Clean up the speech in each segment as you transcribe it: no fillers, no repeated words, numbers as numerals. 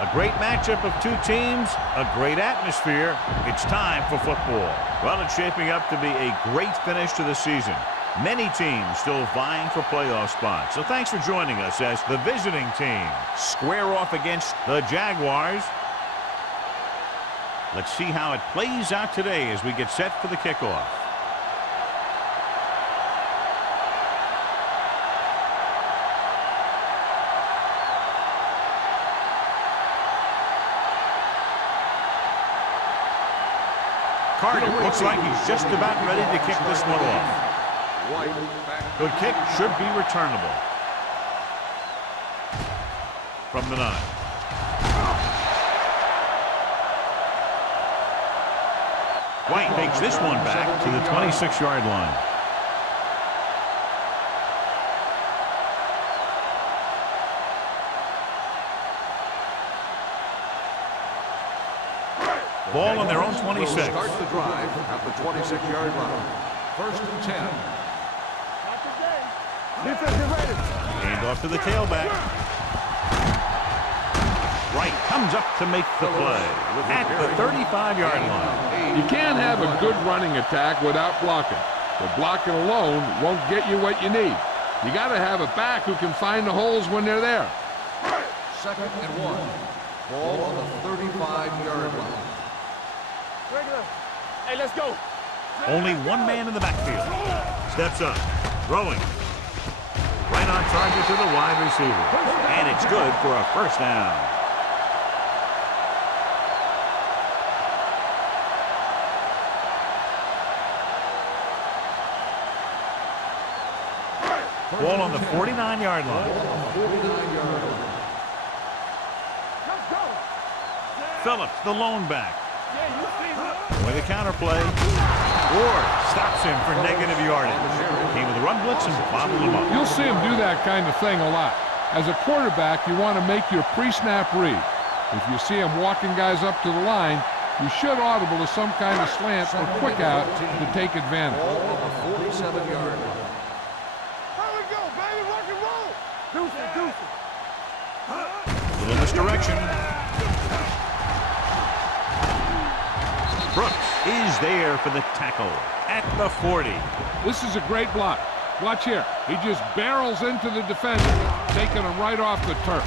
A great matchup of two teams, a great atmosphere. It's time for football. Well, it's shaping up to be a great finish to the season. Many teams still vying for playoff spots. So thanks for joining us as the visiting team square off against the Jaguars. Let's see how it plays out today as we get set for the kickoff. Carter looks like he's just about ready to kick this one off. Good kick, should be returnable. From the 9. White takes this one back to the 26-yard line. Ball on their own 26. Start the drive at the 26-yard line. 1st and 10. Hand off to the tailback. Wright comes up to make the play at the 35-yard line. You can't have a good running attack without blocking. But blocking alone won't get you what you need. You got to have a back who can find the holes when they're there. 2nd and 1. Ball on the 35-yard line. Hey, let's go. Only one man in the backfield. Steps up. Throwing. Right on target to the wide receiver. And it's good for a first down. Ball on the 49-yard line. Phillips, the lone back. With a counterplay. Ward stops him for negative yardage. Came with a run blitz and bobbled him up. You'll see him do that kind of thing a lot. As a quarterback, you want to make your pre-snap read. If you see him walking guys up to the line, you should audible to some kind of slant or quick out to take advantage. Ball on the 47-yard line. Here we go, baby. Rock and roll. Deuces. Little misdirection. Brooks is there for the tackle at the 40. This is a great block. Watch here. He just barrels into the defender, taking him right off the turf.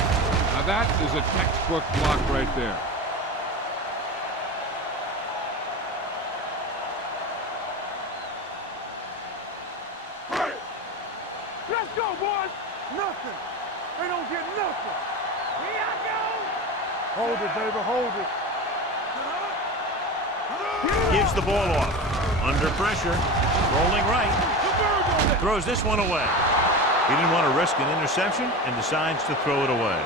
Now that is a textbook block right there. Let's go, boys. Nothing. They don't get nothing. Here I go. Hold it, baby. Hold it. Gives the ball off. Under pressure. Rolling right. Throws this one away. He didn't want to risk an interception and decides to throw it away.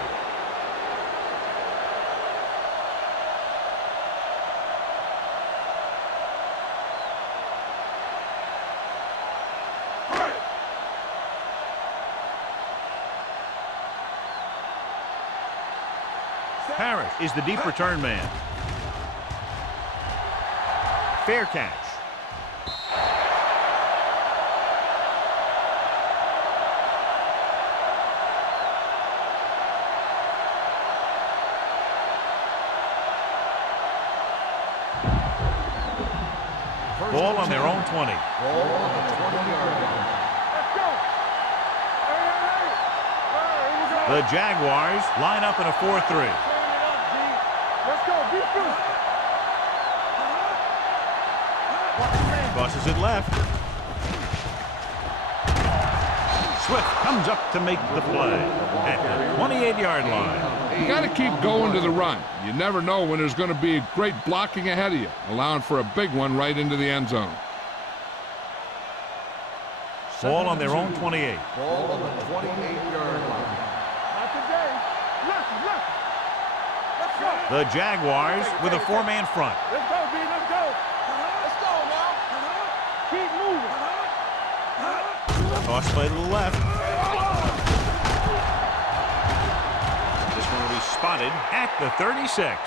Parrish is the deep return man. Fair catch. Ball on their own 20. Ball on the 20-yard line. Let's go. Hey, The Jaguars line up in a 4-3. let's go. Defense. Crosses it left. Swift comes up to make the play at the 28-yard line. You got to keep going to the run. You never know when there's going to be great blocking ahead of you, allowing for a big one right into the end zone. Ball on their own 28. Ball on the 28-yard line. Not today. Left. Let's go. The Jaguars with a 4-man front. Let's go, B. Let's go. Let's go now. Keep moving. Toss play to the left. This one will be spotted at the 36.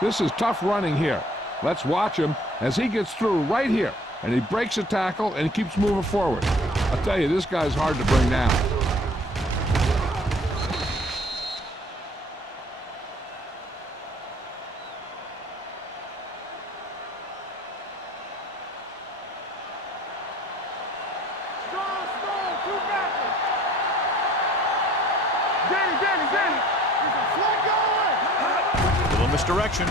This is tough running here. Let's watch him as he gets through right here. And he breaks a tackle and he keeps moving forward. I'll tell you, this guy's hard to bring down. A little misdirection.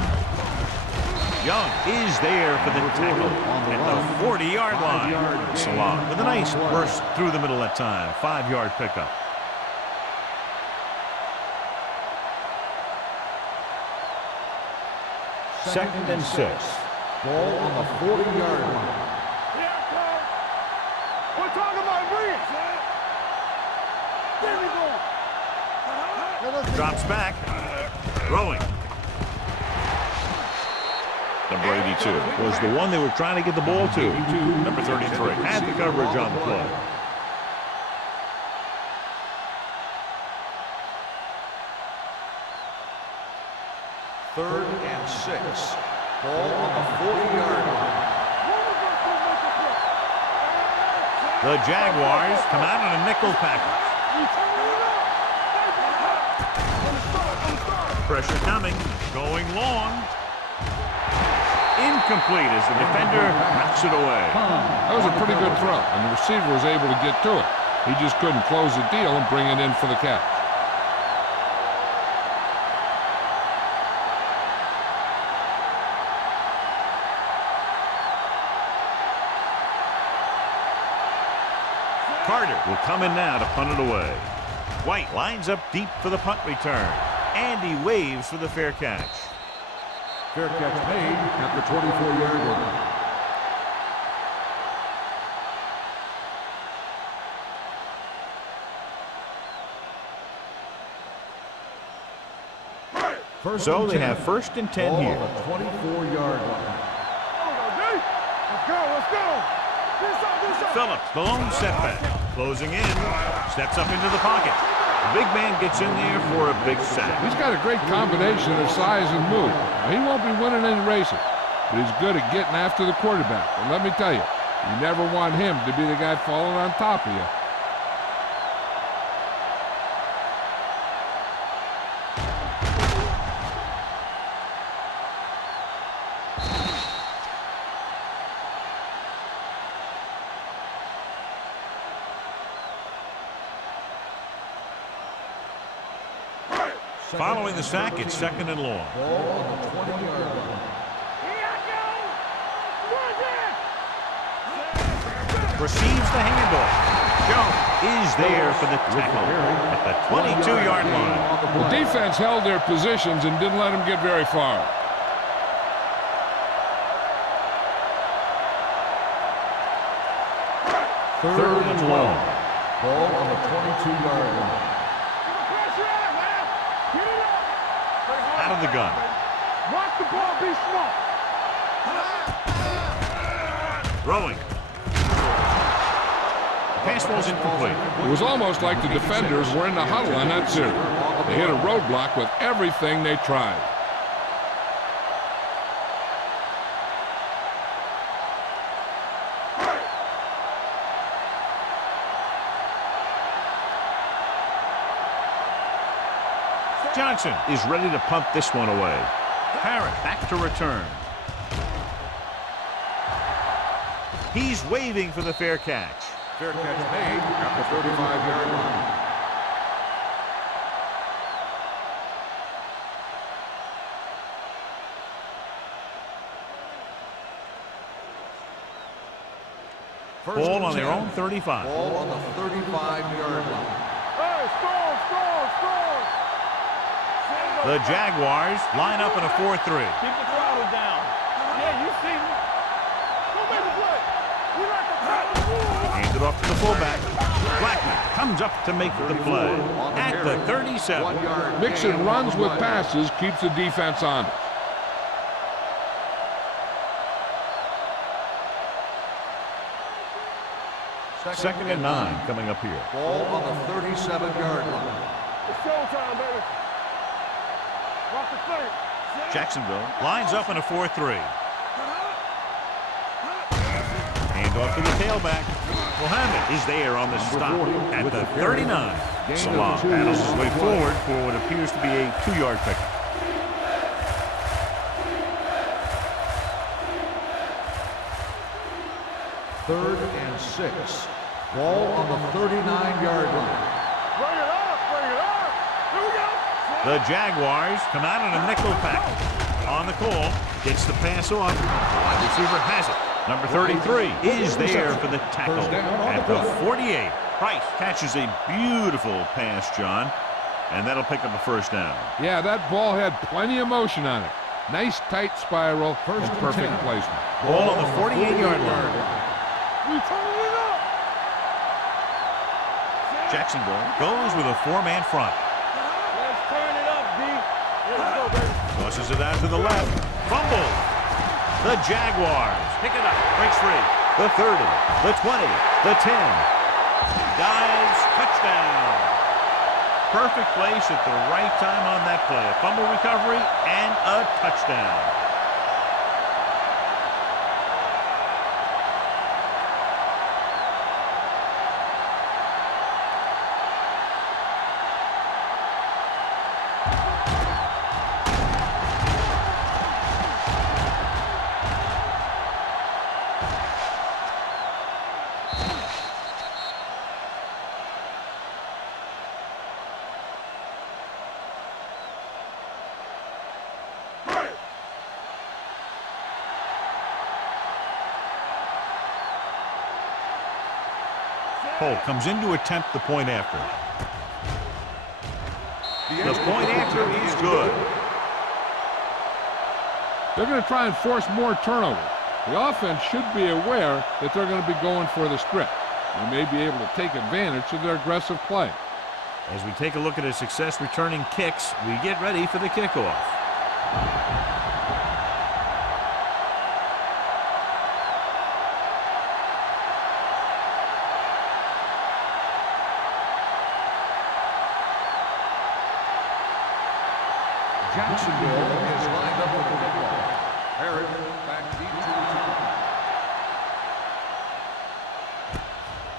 Young is there for the tackle at the 40-yard line. Salah with a nice burst through the middle that time. 5-yard pickup. Second and 6. Ball on the 40-yard line. We're talking about bridge. There we go. Drops back. Throwing. Number 82 was the one they were trying to get the ball to. Number 33 had the coverage on the play. Third and 6. Ball on the 40-yard line. The Jaguars come out on a nickel package. Pressure coming. Going long. Incomplete as the defender knocks it away. That was a pretty good throw, and the receiver was able to get to it. He just couldn't close the deal and bring it in for the catch. Carter will come in now to punt it away. White lines up deep for the punt return. And he waves for the fair catch. Fair catch made at the 24-yard line. So they have 1st and 10 here. On the 24-yard line. Let's go. Phillips, the lone setback. Closing in. Steps up into the pocket. The big man gets in there for a big sack. He's got a great combination of size and move. Now, he won't be winning any races, but he's good at getting after the quarterback. And let me tell you, you never want him to be the guy falling on top of you. Following the sack, it's 2nd and long. Ball on the 20-yard line. Receives the handoff. Jones is there for the tackle at the 22-yard line. The defense held their positions and didn't let him get very far. Third and long. Ball on the 22-yard line. Out of the gun. Watch the ball be smart. Throwing. The pass ball's incomplete. It was almost like the defenders were in the huddle on that series. They hit a roadblock with everything they tried. Johnson is ready to punt this one away. Parrott back to return. He's waving for the fair catch. Fair catch made at the 35-yard line. Ball on their own 35. Ball on the 35-yard line. Hey, score. The Jaguars line up in a 4-3. Keep the throttle down. Yeah, you see me. Go make the play. We like the throttle. Hands it off to the fullback. Blackman comes up to make the play at the 37. Mixing runs with passes keeps the defense honest. Second and 9 coming up here. Ball on the 37-yard line. It's showtime, baby. Watch the play. Jacksonville lines up in a 4-3. Hand off to the tailback. Mohammed is there on the stop at the 39. Salah battles his way forward for what appears to be a 2-yard pickup. Third and 6. Ball on the 39-yard line. Bring it up. The Jaguars come out in a nickel pack. On the call, gets the pass off. Wide receiver has it. Number 33 is there for the tackle at the 48. Price catches a beautiful pass, John, and that'll pick up a first down. Yeah, that ball had plenty of motion on it. Nice tight spiral, and perfect placement. Ball on the 48-yard line. We turn it up. Jacksonville goes with a four-man front. Let's turn it up, D. Let's go, baby. Tosses it out to the left. Fumble. The Jaguars pick it up. Breaks free. The 30. The 20. The 10. Dives. Touchdown. Perfect place at the right time on that play. A fumble recovery and a touchdown. Cole comes in to attempt the point after. The point after is good. They're going to try and force more turnovers. The offense should be aware that they're going to be going for the strip. They may be able to take advantage of their aggressive play. As we take a look at his success returning kicks, we get ready for the kickoff. Jacksonville is lined up with the football. Herrick back deep to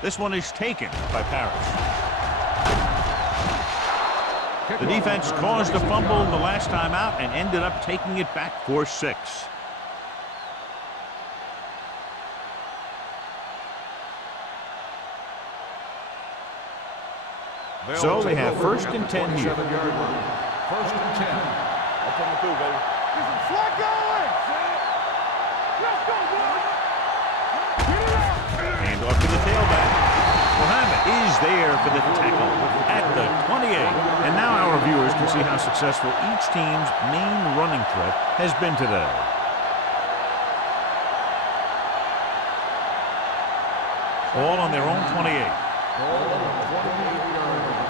the This one is taken by Parrish. The defense caused a fumble the last time out and ended up taking it back for 6. So they have first and 10 here. First and 10. I'll come through, baby. This is flat going. Let's go, boys. Get it out. Hand off to the tailback. Muhammad is there for the tackle at the 28. And now our viewers can see how successful each team's main running threat has been today. All on their own 28. Ball on the 28-yard line.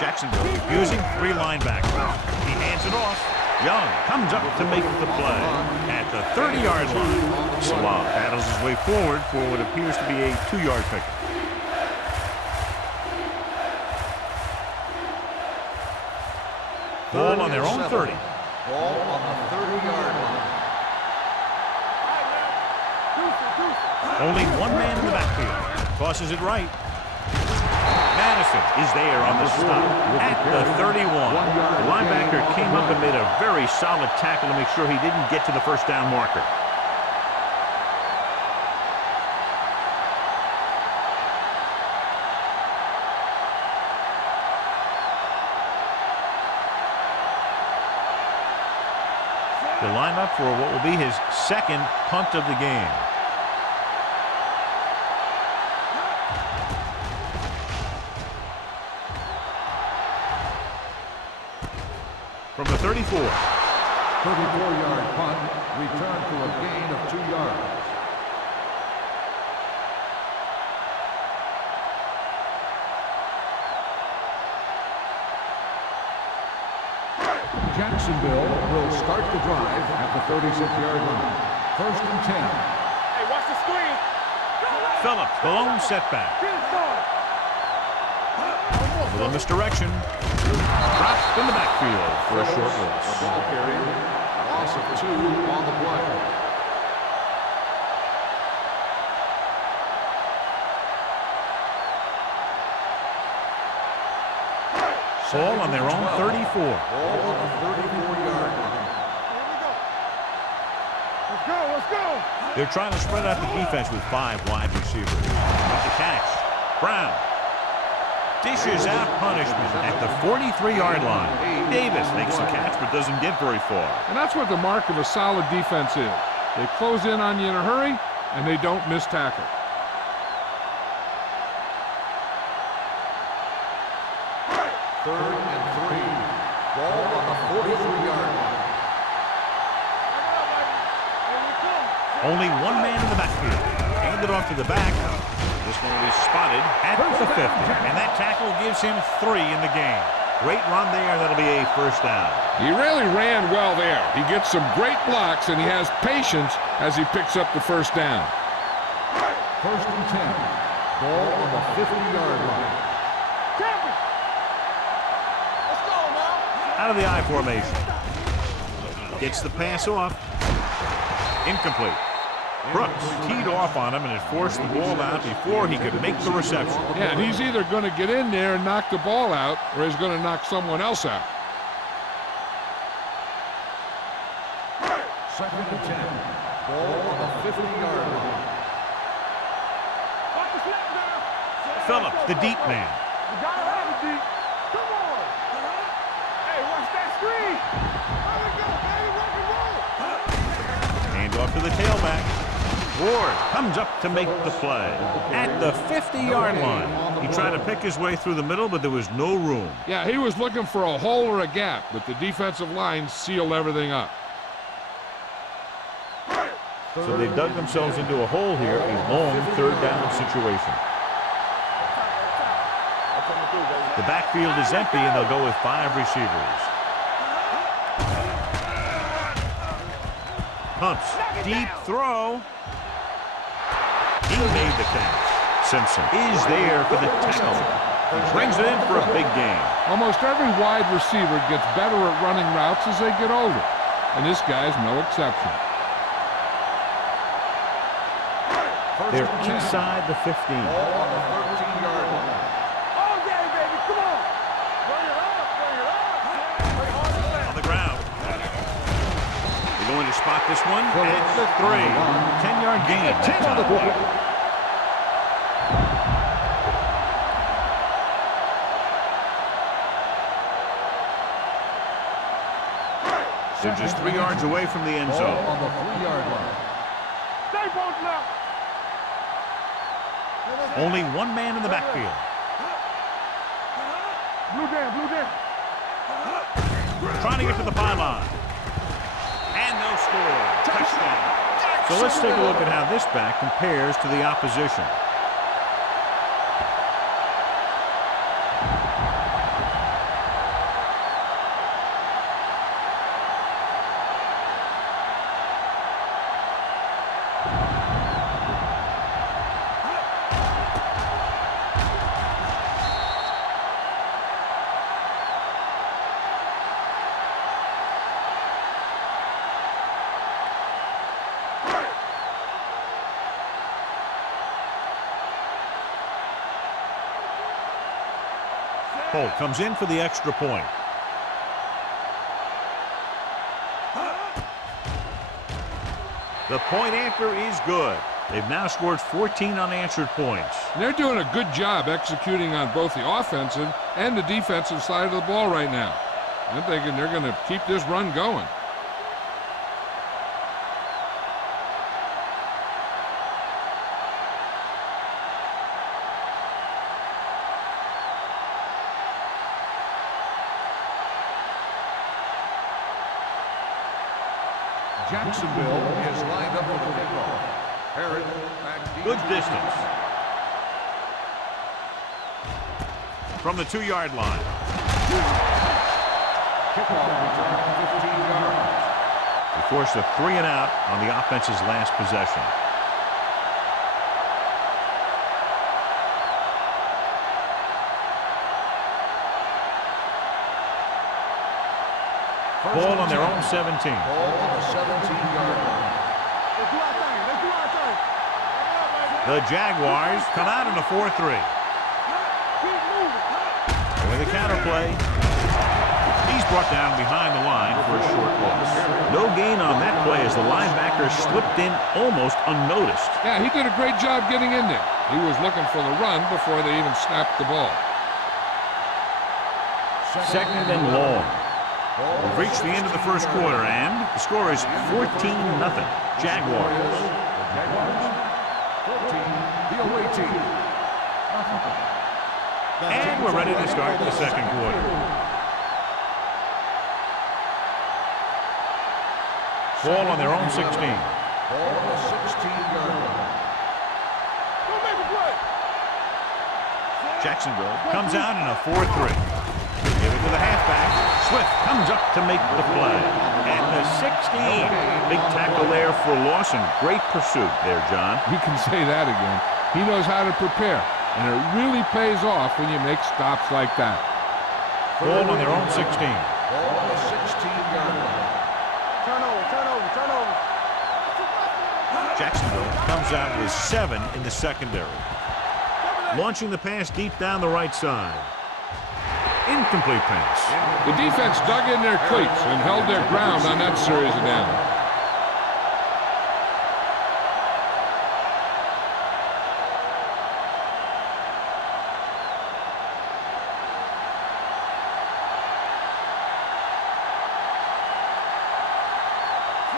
Jacksonville using 3 linebackers. He hands it off. Young comes up to make the play at the 30-yard line. Slav battles his way forward for what appears to be a 2-yard pickup. Ball on their own 30. Ball on the 30-yard line. Only one man in the backfield. Tosses it right. Madison is there on the stop at the 31. The linebacker came up and made a very solid tackle to make sure he didn't get to the first down marker. To line up for what will be his second punt of the game. From the 34. 34-yard punt, return for a gain of 2 yards. Jacksonville will start the drive at the 36-yard line. First and 10. Hey, watch the screen. Phillips, the lone setback. Get inside. A little misdirection. Dropped in the backfield for a short loss. Ball carrier, loss of 2 on the play. Ball on their own 34. Ball on the 34-yard line. Here we go. Let's go, let's go. They're trying to spread out the defense with 5 wide receivers. Not the catch. Brown. Dishes out punishment at the 43-yard line. Davis makes the catch but doesn't get very far. And that's what the mark of a solid defense is. They close in on you in a hurry, and they don't miss tackle. Third and 3. Ball on the 43-yard line. Only one man in the backfield. Handed off to the back. This one will be spotted at the 50. And that tackle gives him 3 in the game. Great run there. That'll be a first down. He really ran well there. He gets some great blocks, and he has patience as he picks up the first down. First and 10. Ball on the 50-yard line. Let's go now. Out of the I formation. Gets the pass off. Incomplete. Brooks teed off on him and had forced the ball out before he could make the reception. Yeah, and he's either going to get in there and knock the ball out, or he's going to knock someone else out. Second and 10. Ball on the 50-yard line. Watch the snap now. Phillips, the deep man. You gotta have it deep. Come on. Hey, watch that screen. There we go, baby. Rock and roll. Hand off to the tailback. Ward comes up to make the play at the 50-yard line. He tried to pick his way through the middle, but there was no room. Yeah, he was looking for a hole or a gap, but the defensive line sealed everything up. So they dug themselves into a hole here, a long third down situation. The backfield is empty, and they'll go with 5 receivers. Pumps, deep throw. He made the catch. Simpson is there for the tackle. He brings it in for a big gain. Almost every wide receiver gets better at running routes as they get older, and this guy's no exception. They're inside the 15. Ball on the 13-yard line. All day, baby. Come on. Bring it up. Bring it up. Bring all the way. On the ground. They're going to spot this one at the 3. 10-yard gain. 10 on the board. They're just 3 yards away from the end Ball zone. on the 3-yard line. Stay bolted up. Only one man in the backfield. Blue down, blue down. Trying to get to the pylon. And they'll score. Touchdown. So let's take a look at how this back compares to the opposition. Holt comes in for the extra point. The point after is good. They've now scored 14 unanswered points. They're doing a good job executing on both the offensive and the defensive side of the ball right now. I'm thinking they're going to keep this run going. Jacksonville is lined up for the kickoff. Herod back deep. Good distance. From the 2-yard line. Kickoff return 15 yards. They forced a 3 and out on the offense's last possession. Ball on their own 17. Ball on the 17-yard line. Let's do our thing. Let's do our thing. The Jaguars come out in a 4-3. Keep moving. With a counter play. He's brought down behind the line for a short loss. No gain on that play as the linebacker slipped in almost unnoticed. Yeah, he did a great job getting in there. He was looking for the run before they even snapped the ball. Second and long. We've reached the end of the first quarter, and the score is 14-0. Jaguars. 14, the away team. And we're ready to start the second quarter. Ball on their own 16. Ball on the 16-yard line. Don't make a play. Jacksonville comes out in a 4-3. Give it to the halfback. Swift comes up to make the play. At the 16. Big tackle there for Lawson. Great pursuit there, John. You can say that again. He knows how to prepare, and it really pays off when you make stops like that. Ball on their own 16. Ball on the 16-yard line. Turnover. Jacksonville comes out with 7 in the secondary. Launching the pass deep down the right side. Incomplete pass. The defense dug in their cleats and held their ground on that series of downs.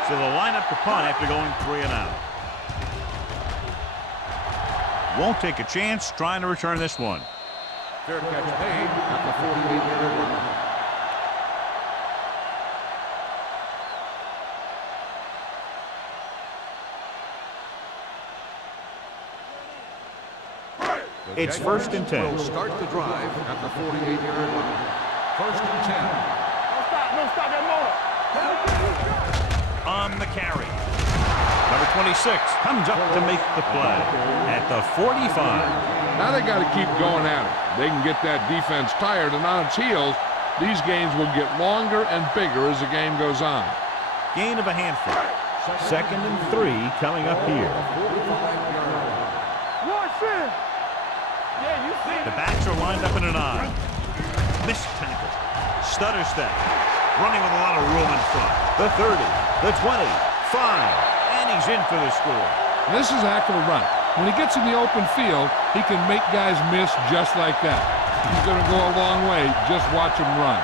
So they'll line up the punt after going 3 and out. Won't take a chance trying to return this one. Fair catch made at the 48-yard line. It's 1st and 10. Will start the drive at the 48-yard line. 1st and 10. No stop that motor. On the carry. Number 26 comes up to make the play at the 45. Now they got to keep going at it. They can get that defense tired and on its heels. These games will get longer and bigger as the game goes on. Gain of a handful. 2nd and 3 coming up here. Yeah, you see. The backs are lined up in an I. Missed tackle. Stutter step. Running with a lot of room in front. The 30, the 20, 5. And he's in for the score. This is a heck of a run. When he gets in the open field, he can make guys miss just like that. He's going to go a long way. Just watch him run.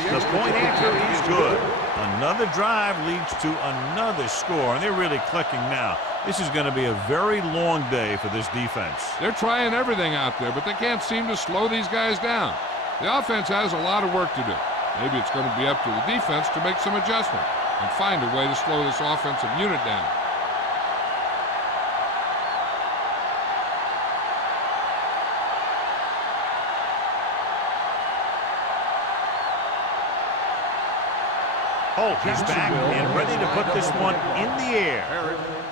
The point after is good. Another drive leads to another score, and they're really clicking now. This is going to be a very long day for this defense. They're trying everything out there, but they can't seem to slow these guys down. The offense has a lot of work to do. Maybe it's going to be up to the defense to make some adjustment and find a way to slow this offensive unit down. Holt is back and ready to put this one in the air.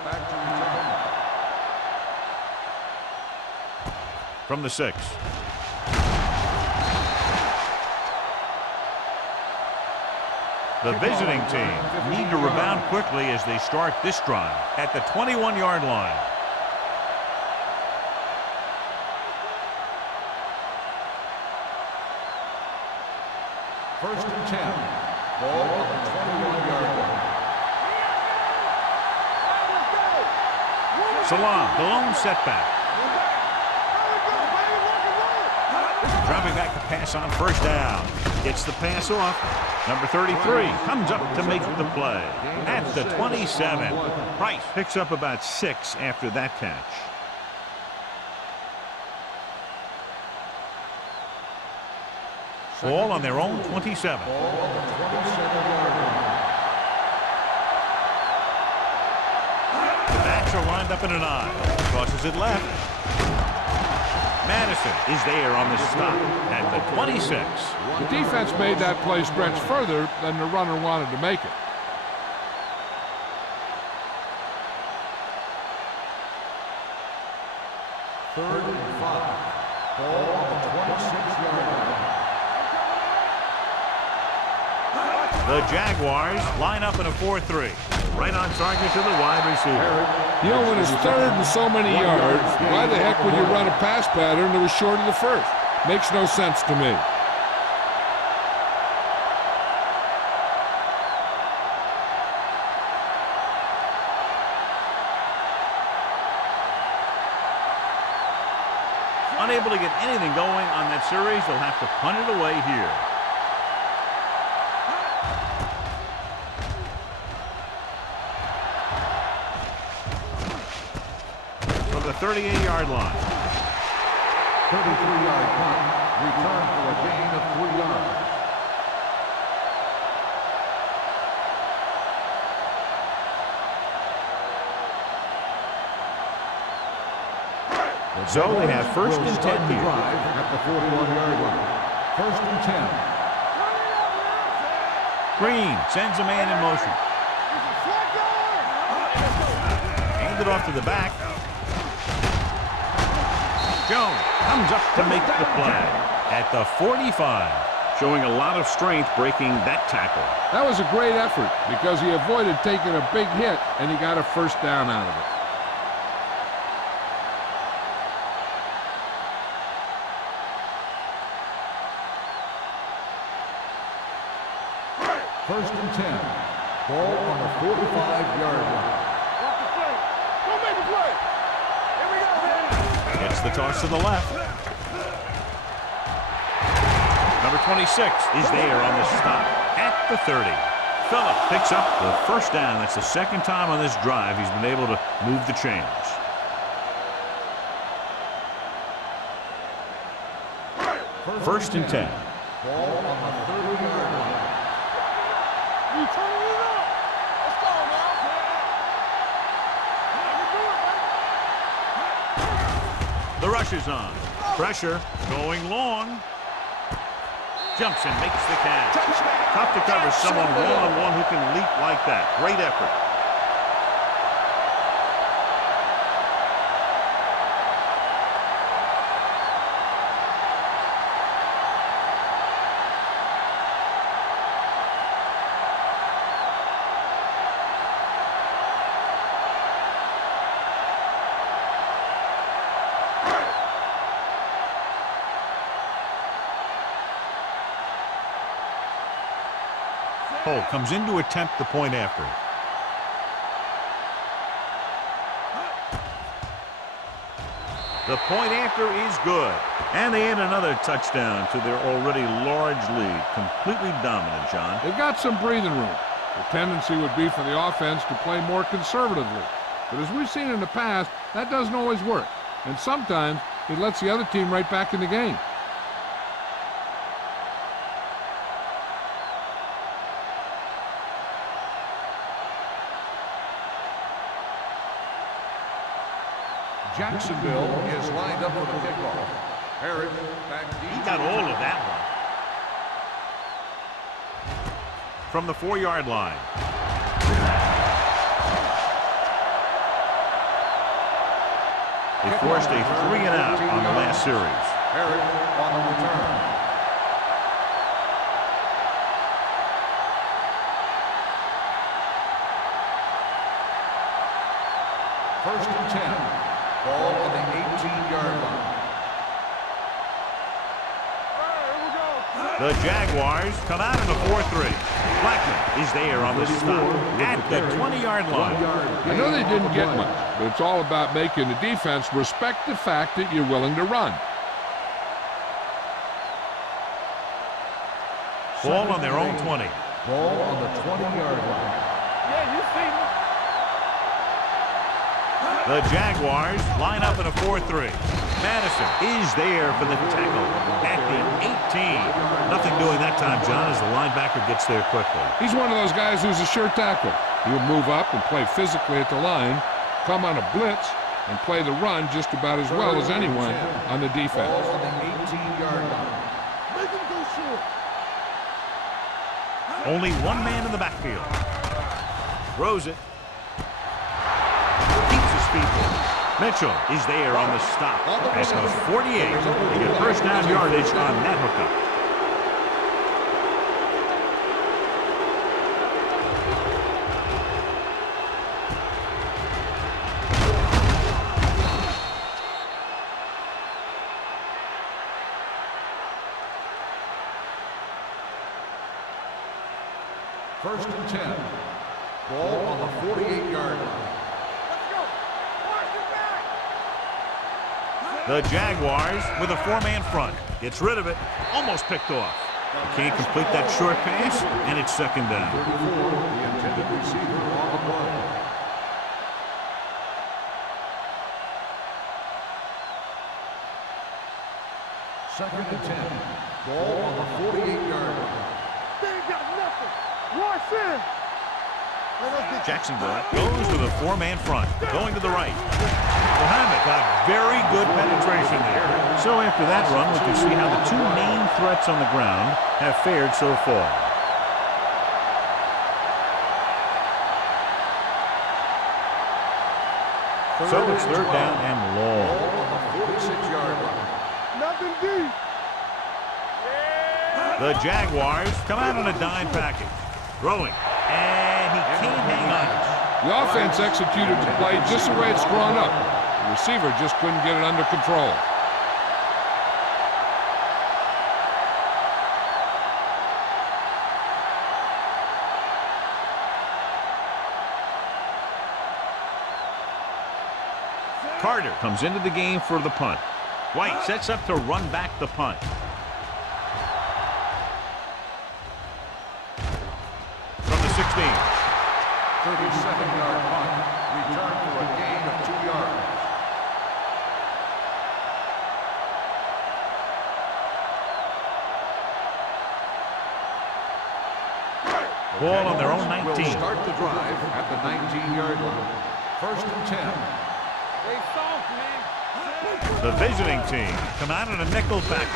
Back to return. From the 6. The visiting team need to rebound quickly as they start this drive at the 21-yard line. First and 10. Ball on the 21-yard line. Salam, the lone setback. Dropping back the pass on first down. Gets the pass off. Number 33 comes up to make the play at the 27. Price picks up about 6 after that catch. Ball on their own 27. Ball on the 27-yard line. The backs are lined up in an I. Crosses it left. Madison is there on the stop at the 26. The defense made that play stretch further than the runner wanted to make it. Third and 5. Ball on the 26-yard line. The Jaguars line up in a 4-3. Right on target to the wide receiver. You know, when it's third and so many yards, why the heck would you run a pass pattern that was short of the first? Makes no sense to me. Unable to get anything going on that series, they'll have to punt it away here. From the 38-yard line. 33-yard punt. Return for a gain of 3 yards. So they have first and 10 here. At the 41-yard line. First and 10. Green sends a man in motion. Hand it off to the back. Jones comes up to make the play at the 45. Showing a lot of strength breaking that tackle. That was a great effort because he avoided taking a big hit and he got a first down out of it. First and 10. Ball on the 45-yard line. Go make a play. Here we go, man. Gets the toss to the left. Number 26 is there on the stop at the 30. Phillips picks up the first down. That's the second time on this drive he's been able to move the chains. First and 10. Ball on the 30-yard line. You turning it up. Let's go now. The rush is on. Pressure going long. Jumps and makes the catch. Tough to cover someone one-on-one who can leap like that. Great effort. Cole comes in to attempt the point after. The point after is good. And they add another touchdown to their already large lead. Completely dominant, John. They've got some breathing room. The tendency would be for the offense to play more conservatively. But as we've seen in the past, that doesn't always work. And sometimes it lets the other team right back in the game. Jacksonville is lined up for the kickoff. Harris back deep. He got all of that one. From the 4-yard line. They forced a 3-and-out on the last series. Harris on the return. First and 10. Ball on the 18-yard line. The Jaguars come out in a 4-3. Blackman is there on the stop at the 20-yard line. I know they didn't get much, but it's all about making the defense respect the fact that you're willing to run. Ball on their own 20. Ball on the 20-yard line. Yeah, you see me. The Jaguars line up in a 4-3. Madison is there for the tackle at the 18. Nothing doing that time, John, as the linebacker gets there quickly. He's one of those guys who's a sure tackle. He'll move up and play physically at the line, come on a blitz, and play the run just about as well as anyone on the defense. Ball on the 18-yard line. Make him go short. Only one man in the backfield. Throws it. Keeps his feet. Mitchell is there on the stop at the 48. They get first down yardage on that hookup. First and 10. Ball on the 48-yard line. Let's go. Watch your back. The Jaguars with a four-man front. Gets rid of it. Almost picked off. Can't complete that short pass, and it's second down. 34, the intended receiver on the play. Second and 10. Ball on the 48-yard line. They ain't got nothing. Rush in. Jacksonville goes with a four-man front. Going to the right. Mohammed got very good penetration there. So after that run, we can see how the two main threats on the ground have fared so far. So it's third down and long. Ball on the 46-yard line. Nothing deep. The Jaguars come out on a dime package. Throwing. And he can't hang on. The offense executed the play just the way it's drawn up. The receiver just couldn't get it under control. Carter comes into the game for the punt. White sets up to run back the punt. From the 16. 37-yard punt. Return for a gain of 2 yards. Ball on their own 19. Will start the drive at the 19-yard line. First and 10. They soft, man. The visiting team come out in a nickel package.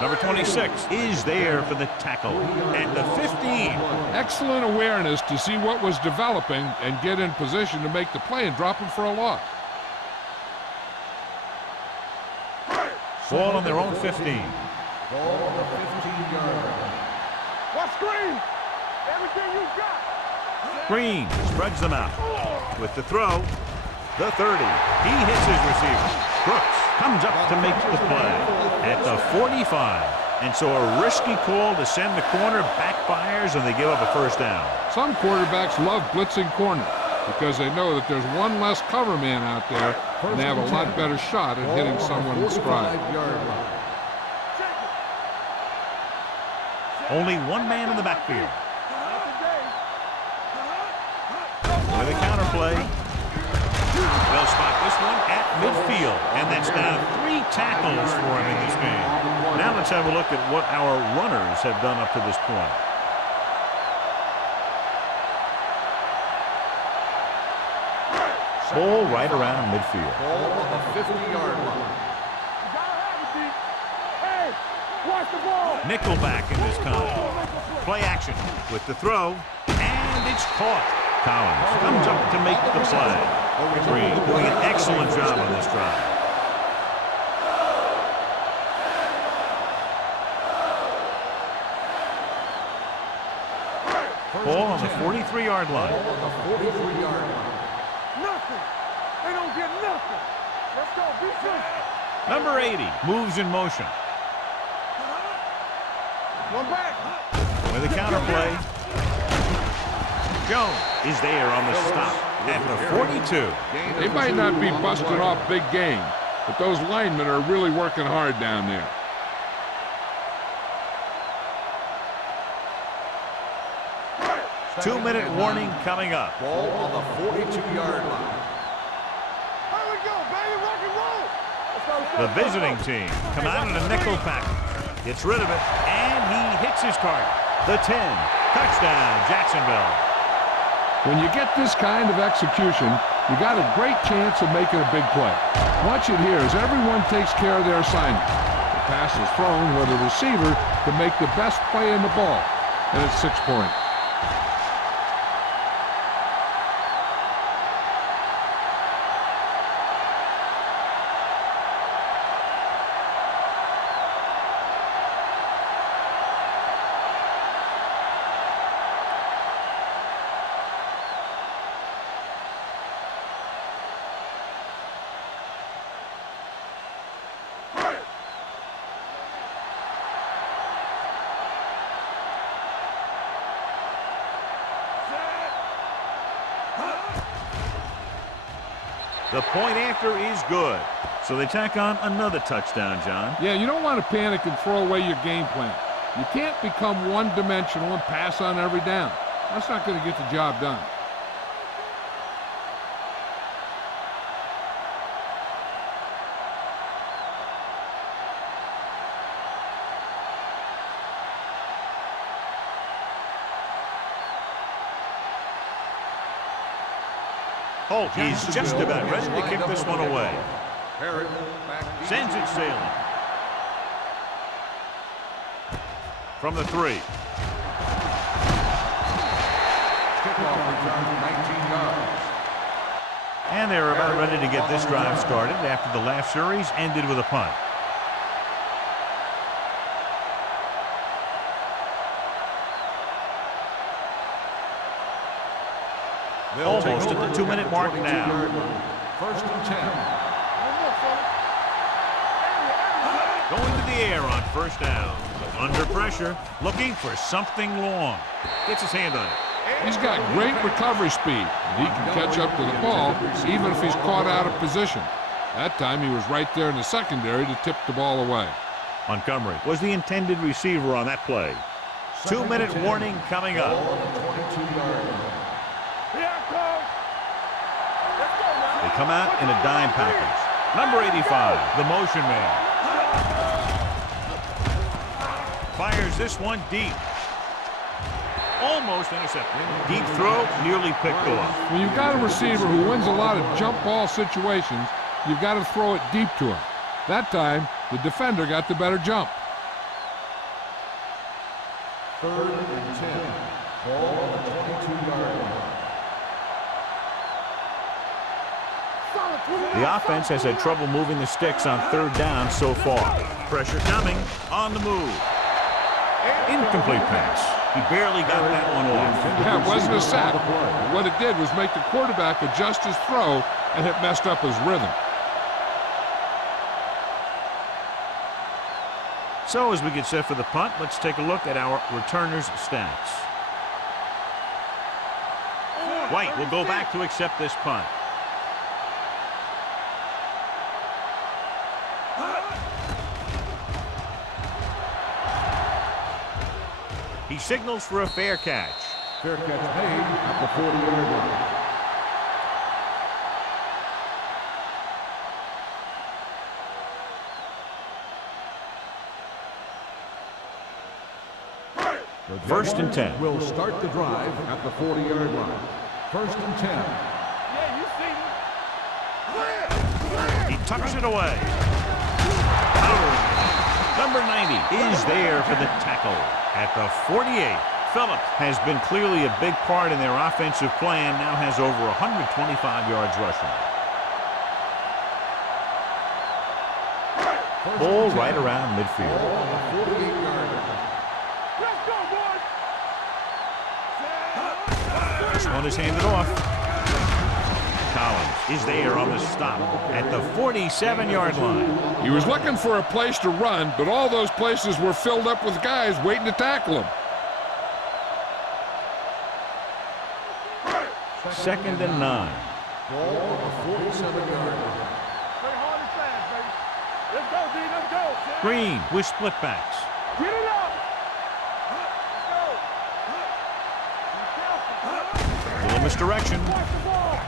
Number 26 is there for the tackle at the 15. Excellent awareness to see what was developing and get in position to make the play and drop him for a loss. Ball on their own 15. Ball on the 15-yard line. Watch screen. Everything you got. Green spreads them out. With the throw, the 30. He hits his receiver. Brooks comes up to make the play at the 45. And so a risky call to send the corner backfires, and they give up a first down. Some quarterbacks love blitzing corner because they know that there's one less cover man out there and they have a lot better shot at hitting someone in stride. 45-yard line. Only one man in the backfield. With a counterplay. They'll spot this one at midfield, and that's now 3 tackles for him in this game. Now let's have a look at what our runners have done up to this point. Ball right around midfield. Ball on the 50-yard line. Hey, watch the ball. Nickelback in this time. Play action with the throw, and it's caught. Collins comes up to make the play. Green doing an excellent job on this drive. Ball on the 43-yard line. Ball on the 43-yard line. Nothing. They don't get nothing. Let's go. Be good. Number 80 moves in motion. One back. With a counterplay. Jones is there on the stop at the 42. They might not be busting off big game, but those linemen are really working hard down there. Two-minute warning coming up. Ball on the 42-yard line. Here we go, baby. Rock and roll. Let's go, let's go, The let's go. visiting team come out in a nickel package. Gets rid of it, and he hits his target. The 10. Touchdown, Jacksonville. When you get this kind of execution, you got a great chance of making a big play. Watch it here as everyone takes care of their assignment. The pass is thrown where the receiver can make the best play in the ball, and it's 6 points. The point after is good. So they tack on another touchdown, John. Yeah, you don't want to panic and throw away your game plan. You can't become one-dimensional and pass on every down. That's not going to get the job done. Holt is just about ready to kick this one away. Sends it sailing. From the 3. Kickoff return 19 yards. And they're about ready to get this drive started after the last series ended with a punt. Almost at the 2-minute mark now. First and 10. Going to the air on first down. Under pressure, looking for something long. Gets his hand on it. He's got great recovery speed, and he can catch up to the ball even if he's caught out of position. That time he was right there in the secondary to tip the ball away. Montgomery was the intended receiver on that play. 2-minute warning coming up. They come out in a dime package. Number 85, the motion man. Fires this one deep. Almost intercepted. Deep throw, nearly picked off. When you've got a receiver who wins a lot of jump ball situations, you've got to throw it deep to him. That time, the defender got the better jump. 3rd and 10. Ball on the 22-yard line. The offense has had trouble moving the sticks on 3rd down so far. Pressure coming, on the move. Incomplete pass. He barely got that one off. Yeah, it wasn't a sack. What it did was make the quarterback adjust his throw, and it messed up his rhythm. So as we get set for the punt, let's take a look at our returners' stats. White will go back to accept this punt. He signals for a fair catch. Fair catch made at the 40-yard line. 1st and 10. Will start the drive at the 40-yard line. 1st and 10. Yeah, you see me. He tucks it away. Number 90 is there for the tackle. At the 48, Phillips has been clearly a big part in their offensive plan, now has over 125 yards rushing. Ball right around midfield. Let's go, boys. This one is handed off. Collins is there on the stop at the 47-yard line. He was looking for a place to run, but all those places were filled up with guys waiting to tackle him. 2nd and 9. Ball on the 47-yard line. Play hard and fast, baby. Let's go, D. Let's go. Green with split backs. Get it up. Let's go. Little misdirection. Watch the ball.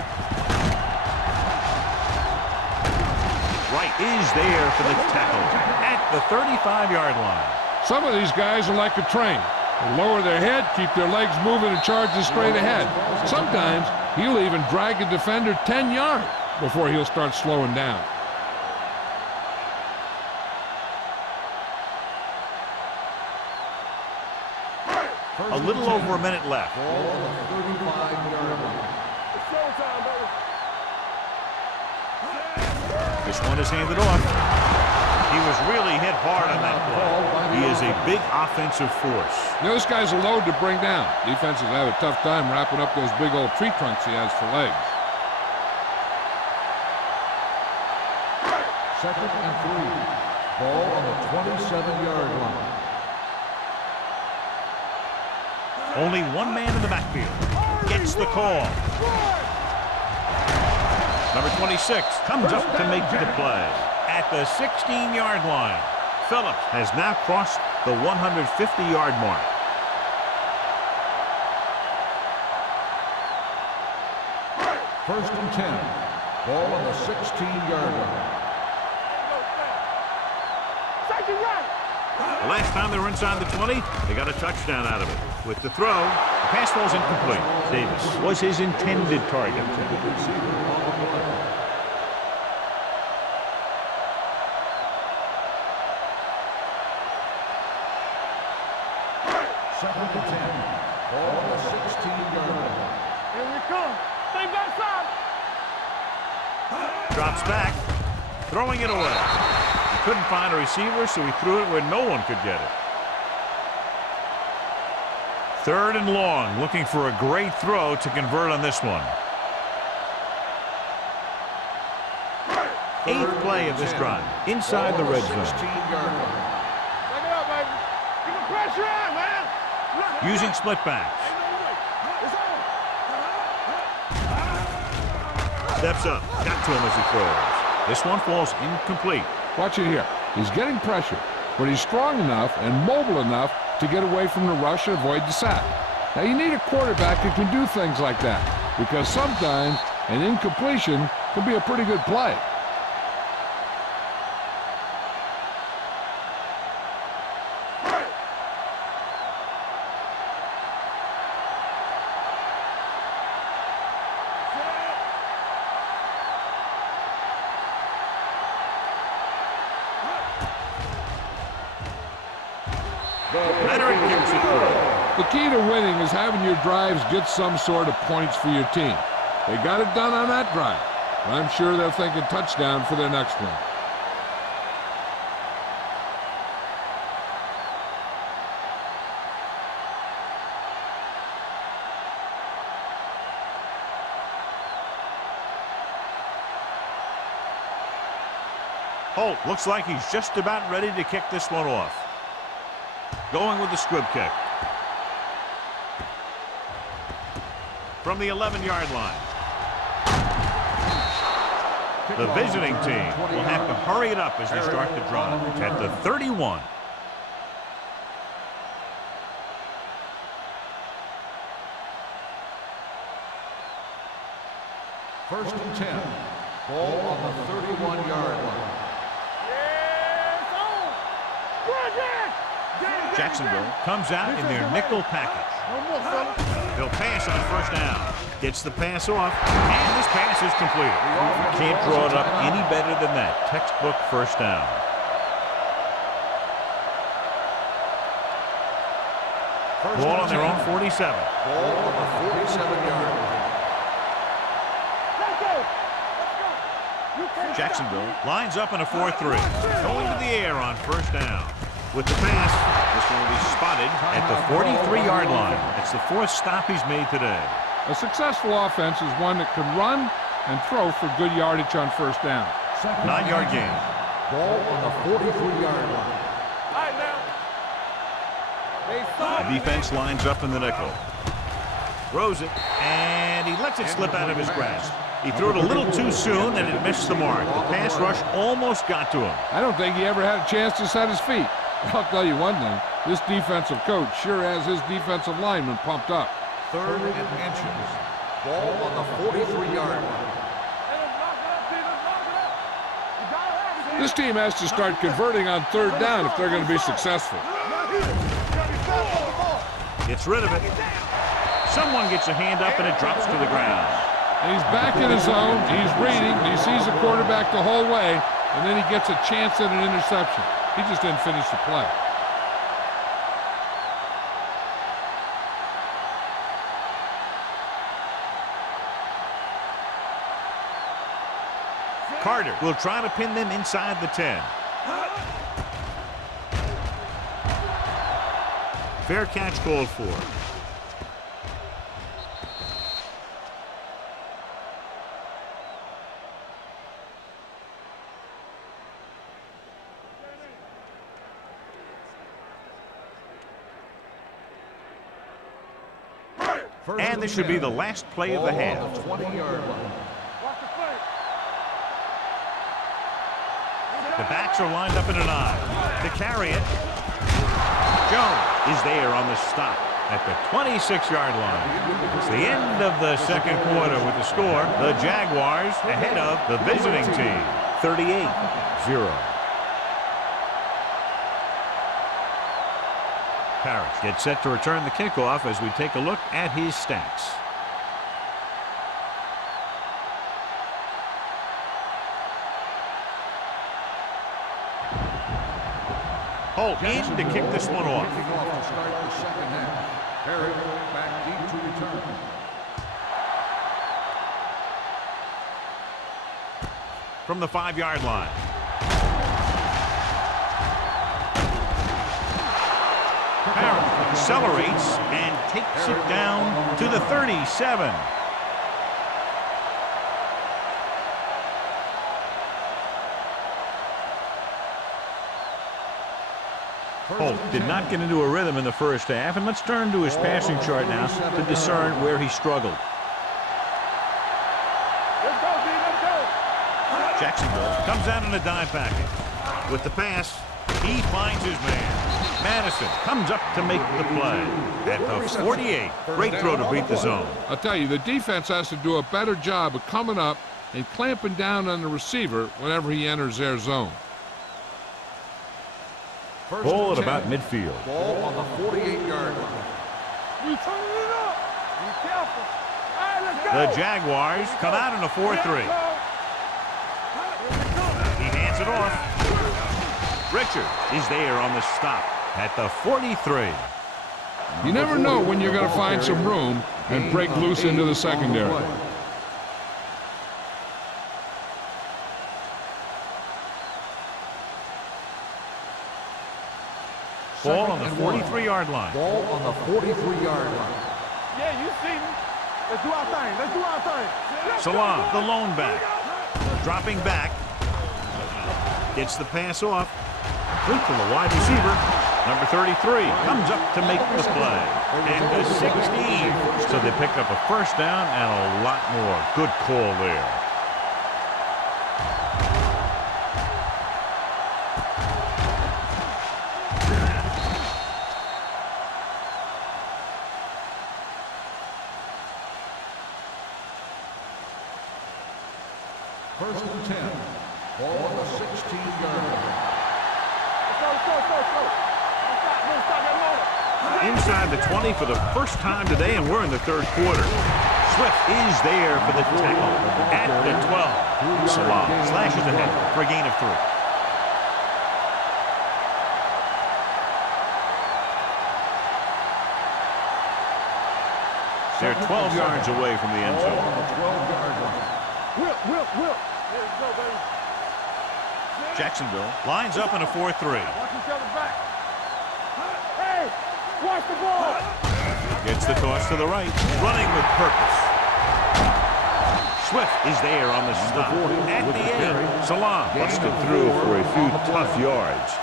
Wright is there for the tackle at the 35-yard line. Some of these guys are like a train. They lower their head, keep their legs moving, and charge straight ahead. Sometimes He'll even drag a defender 10 yards before he'll start slowing down. A little over a minute left. Ball on the 35-yard line. It's showtime, baby. This one is handed off. He was really hit hard on that play. He is a big offensive force. Those guys are load to bring down. Defenses have a tough time wrapping up those big old tree trunks he has for legs. 2nd and 3. Ball on the 27-yard line. Only one man in the backfield. Gets the call. Number 26 comes up to make the play. At the 16-yard line, Phillips has now crossed the 150-yard mark. First and 10. Ball on the 16-yard line. Second right. The last time they were inside the 20, they got a touchdown out of it. With the throw, the pass falls incomplete. Davis was his intended target. Second and 10. Ball on the 16-yard line. Here we come. Stay backside. Drops back, throwing it away. He couldn't find a receiver, so he threw it where no one could get it. 3rd and long, looking for a great throw to convert on this one. 8th play of this drive, inside the red zone. 16-yard line. Take it up, baby. Keep the pressure on, man. Using split backs. Ain't no way. It's on. Steps up, got to him as he throws. This one falls incomplete. Watch it here. He's getting pressure, but he's strong enough and mobile enough to get away from the rush and avoid the sack. Now, you need a quarterback who can do things like that, because sometimes an incompletion can be a pretty good play. Leonard kicks it through. The key to winning is having your drives get some sort of points for your team. They got it done on that drive. I'm sure they're thinking touchdown for their next one. Holt looks like he's just about ready to kick this one off. Going with the squib kick. From the 11-yard line. The visiting team will have to hurry it up as they start the drive at the 31. First and 10. Ball on the 31-yard line. Yes, on. Good, yeah. Jacksonville comes out in their nickel package. They'll pass on first down. Gets the pass off, and this pass is completed. Can't draw it up any better than that. Textbook first down. Ball on their own 47. Ball on the 47-yard line. Jacksonville lines up in a 4-3. Going to the air on first down. With the pass, this one will be spotted at the 43-yard line. It's the 4th stop he's made today. A successful offense is one that can run and throw for good yardage on first down. 9-yard gain. Ball on the 43-yard line. All right, now. The defense lines up in the nickel. Throws it, and he lets it slip out of his grasp. He threw it a little too soon, and it missed the mark. The pass rush almost got to him. I don't think he ever had a chance to set his feet. I'll tell you one thing, this defensive coach sure has his defensive lineman pumped up. 3rd and inches. Ball on the 43-yard line. This team has to start converting on 3rd down if they're going to be successful. Gets rid of it. Someone gets a hand up and it drops to the ground. And he's back in his zone. He's reading. He sees the quarterback the whole way, and then he gets a chance at an interception. He just didn't finish the play. Carter will try to pin them inside the 10. Fair catch called for. And this should be the last play of the half. 20-yard line. The backs are lined up in an I. To carry it, Jones is there on the stop at the 26-yard line. It's the end of the second quarter with the score. The Jaguars ahead of the visiting team, 38-0. Parrish gets set to return the kickoff as we take a look at his stats. Holt in to kick this one off. Kicking off to start the second half. Herrick back deep to return. From the 5-yard line. Parrish accelerates and takes it down to the 37. Holt did not get into a rhythm in the first half, and let's turn to his passing chart now to discern where he struggled. Jacksonville comes out in a dime package. With the pass, he finds his man. Madison comes up to make the play at the 48. Great throw to beat the zone. I'll tell you, the defense has to do a better job of coming up and clamping down on the receiver whenever he enters their zone. Ball at about midfield. Ball on the 48-yard line. You turning it up. Be careful. All right, let's go. The Jaguars come out in a 4-3. He hands it off. Richard is there on the stop at the 43. You never know when you're going to find some room and break loose into the secondary. Ball on the 43-yard line. Ball on the 43-yard line. Yeah, you see me. Let's do our thing. Let's do our thing. Salam, the lone back. Dropping back. Gets the pass off. Complete to the wide receiver. Number 33 comes up to make the play. And the 16. So they pick up a first down and a lot more. Good call there. First and 10. Ball on the 16-yard line. Inside the 20 for the first time today, and we're in the third quarter. Swift is there for the tackle at the 12. Salah slashes ahead for a gain of 3. They're 12 yards away from the end Ball zone. on the 12-yard line. Whip. There you go, baby. Jacksonville lines up in a 4-3. Watch each other back. Hey, watch the ball. Gets the toss to the right, running with purpose. Swift is there on the stop at the 8. Salam busted through for a few tough yards.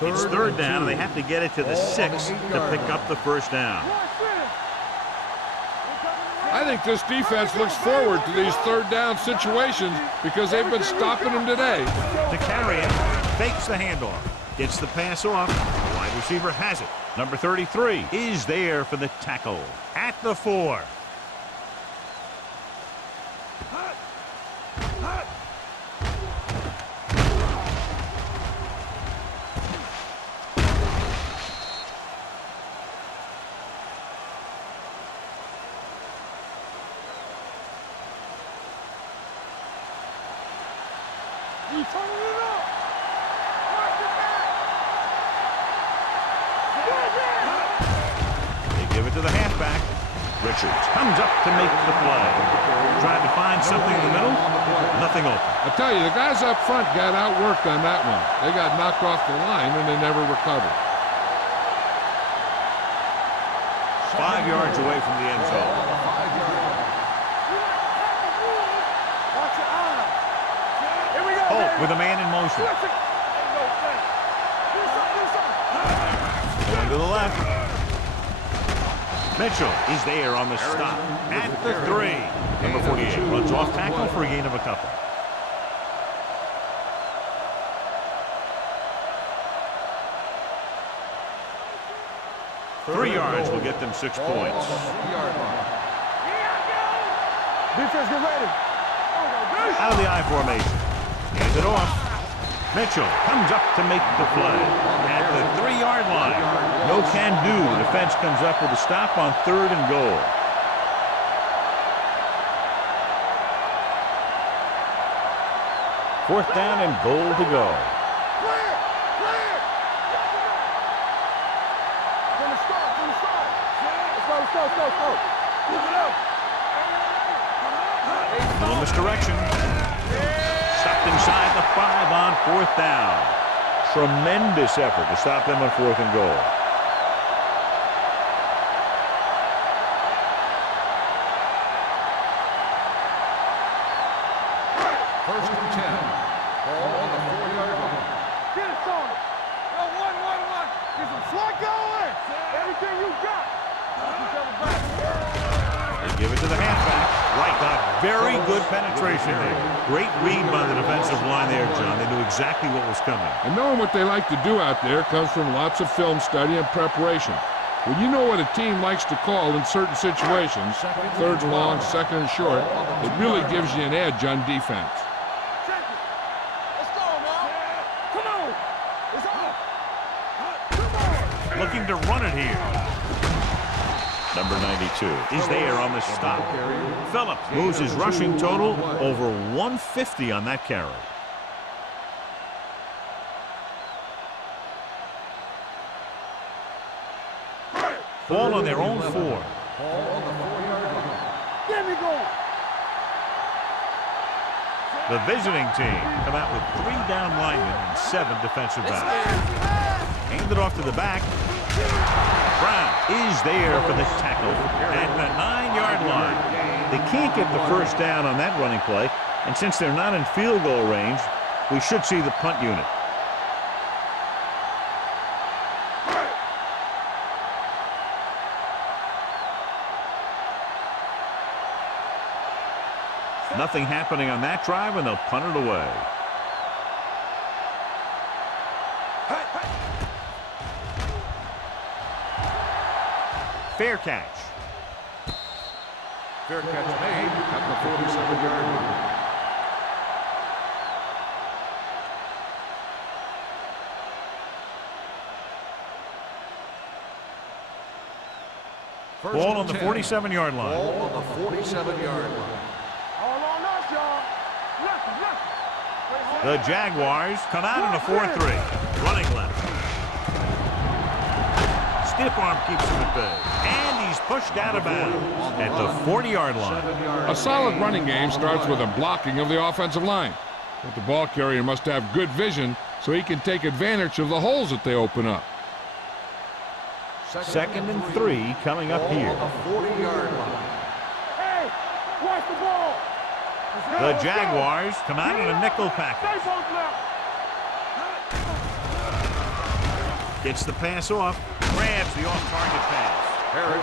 It's third down, and they have to get it to the 6 to pick up the first down. I think this defense looks forward to these third down situations because they've been stopping them today. To carry it, fakes the handoff, gets the pass off. The wide receiver has it. Number 33 is there for the tackle at the 4. You turning it up. Watch it back. They give it to the halfback. Richards comes up to make the play. Tried to find something in the middle. Nothing open. I tell you, the guys up front got outworked on that one. They got knocked off the line and they never recovered. 5 yards away from the end zone. Watch your eyes. Here we go. Holt with a man in motion. Going to the left. Mitchell is there on the stop at the 3. Number 48 runs off tackle for a gain of a couple. Three yards will get them 6 points. Defense, get ready. Out of the I formation. Hands it off. Mitchell comes up to make the play at the 3-yard line. No can do. The defense comes up with a stop on 3rd and goal. Fourth down and goal to go. Clear! Clear! From the start, from the start. Let's go. Move it up. Little misdirection. Stopped inside the 5 on 4th down. Tremendous effort to stop them on 4th and goal. First and 10. Ball on the 4-yard line. Get it, Tony. Yo, 1. Get some slot going. Everything you got. They give it to the halfback. Right, got very good penetration there. Great read by the defensive line there, John. They knew exactly what was coming. And knowing what they like to do out there comes from lots of film study and preparation. When you know what a team likes to call in certain situations, 3rd and long, 2nd and short, it really gives you an edge on defense. Let's go now. Come on. It's up. Come on. Looking to run it here. Number 92 is there on the stop. Phillips moves his rushing total over 150 on that carry. Ball on their own 4. Ball on the 4-yard line. Get me going. The visiting team come out with 3 down linemen and 7 defensive backs. Hand it off to the back. Brown is there for the tackle at the 9-yard line. They can't get the first down on that running play, and since they're not in field goal range, we should see the punt unit. Nothing happening on that drive, and they'll punt it away. Fair catch. Fair catch made at the 47-yard line. Ball on the 47-yard line. Ball on the 47-yard line. All on us, y'all. Left. The Jaguars come out in a 4-3. Running left. Stiff arm keeps him at bay. And he's pushed out of bounds at the 40-yard line. A solid running game starts with a blocking of the offensive line. But the ball carrier must have good vision so he can take advantage of the holes that they open up. 2nd and 3 coming up here. Ball on the 40-yard line. Hey, watch the ball. The Jaguars come out in a nickel package. Stay both left. Gets the pass off. Grabs the off-target pass.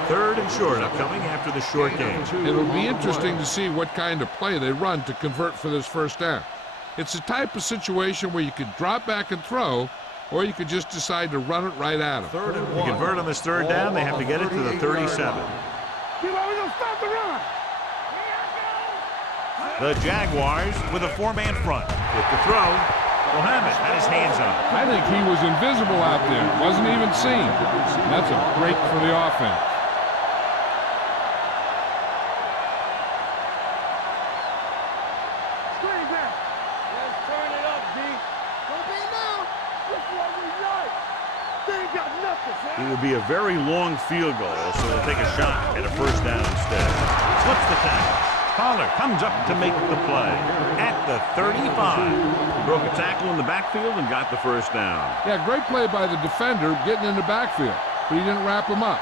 3rd and short upcoming after the short game. It'll be interesting to see what kind of play they run to convert for this first down. It's a type of situation where you could drop back and throw, or you could just decide to run it right at them. 3rd and To 1. convert on this 3rd down, they have to get it to the 37. We're gonna stop the run. The Jaguars with a 4-man front. With the throw, Mohammed had his hands on it. I think he was invisible out there, wasn't even seen. That's a break for the offense. Screen down. Let's turn it up, It would be a very long field goal, so they'll take a shot at a first down instead. Slips the tackle. Pollard comes up to make the play at the 35. He broke a tackle in the backfield and got the first down. Yeah, great play by the defender getting in the backfield, but he didn't wrap him up.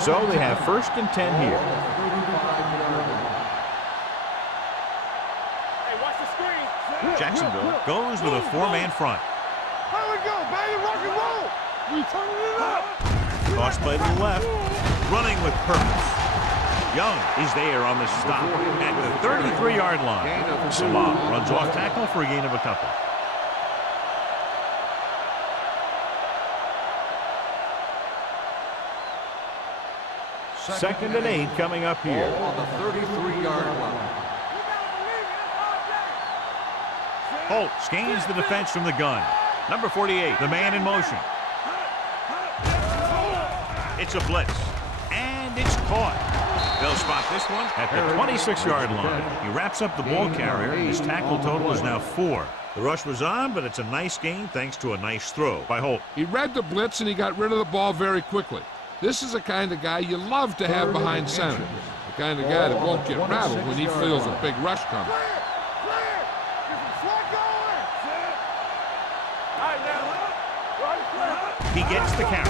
So they have 1st and 10 here. Hey, watch the screen. Jacksonville goes with a 4-man front. Here we go, baby, rock and roll. We turning it up. Toss play to the left. Running with purpose. Young is there on the stop at the 33-yard line. Salah runs off tackle for a gain of a couple. Second and 8 coming up here. Ball on the 33-yard line. Holt gains the defense from the gun. Number 48, the man in motion. It's a blitz, and it's caught. They'll spot this one at the 26-yard line. He wraps up the ball carrier, and his tackle total is now 4. The rush was on, but it's a nice gain thanks to a nice throw by Holt. He read the blitz, and he got rid of the ball very quickly. This is the kind of guy you love to have behind center. The kind of guy that won't get rattled when he feels a big rush coming. He gets the carry.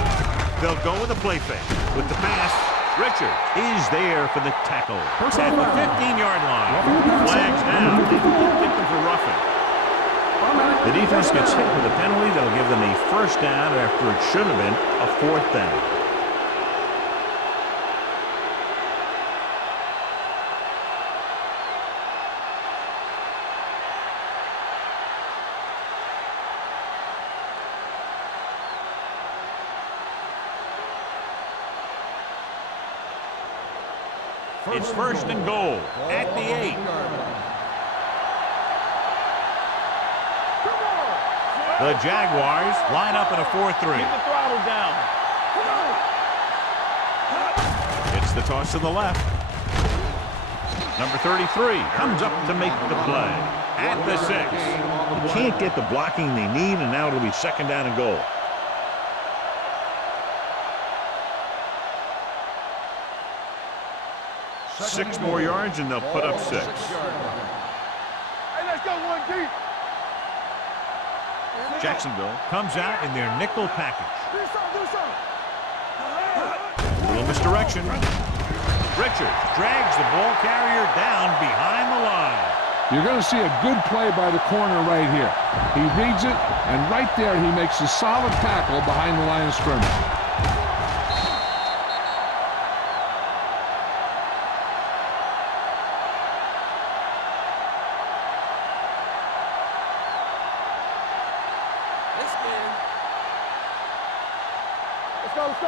They'll go with a play fake. With the pass, Richard is there for the tackle. At the 15-yard line. Flags down. They won't get them for roughing. The defense gets hit with a penalty that'll give them a first down after it should have been a 4th down. It's 1st and goal at the 8. The Jaguars line up in a 4-3. Keep the throttle down. It's the toss to the left. Number 33 comes up to make the play at the 6. You can't get the blocking they need, and now it'll be 2nd down and goal. Six more yards, and they'll put up 6. Hey, let's go one deep. Jacksonville comes out in their nickel package. Do something. A little misdirection. Richards drags the ball carrier down behind the line. You're going to see a good play by the corner right here. He reads it, and right there he makes a solid tackle behind the line of scrimmage.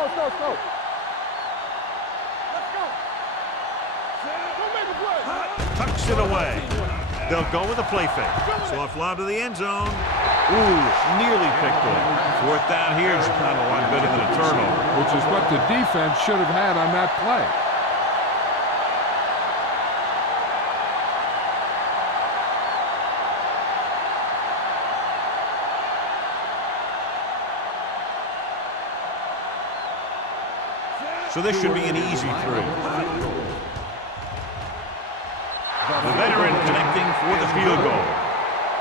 Let's go. Go make a play. Tucks it away. They'll go with a play fake. Soft lob to the end zone. Ooh, nearly picked off. 4th down here is not a lot better than a turnover. Which is what the defense should have had on that play. So this should be an easy 3. The veteran connecting for the field goal.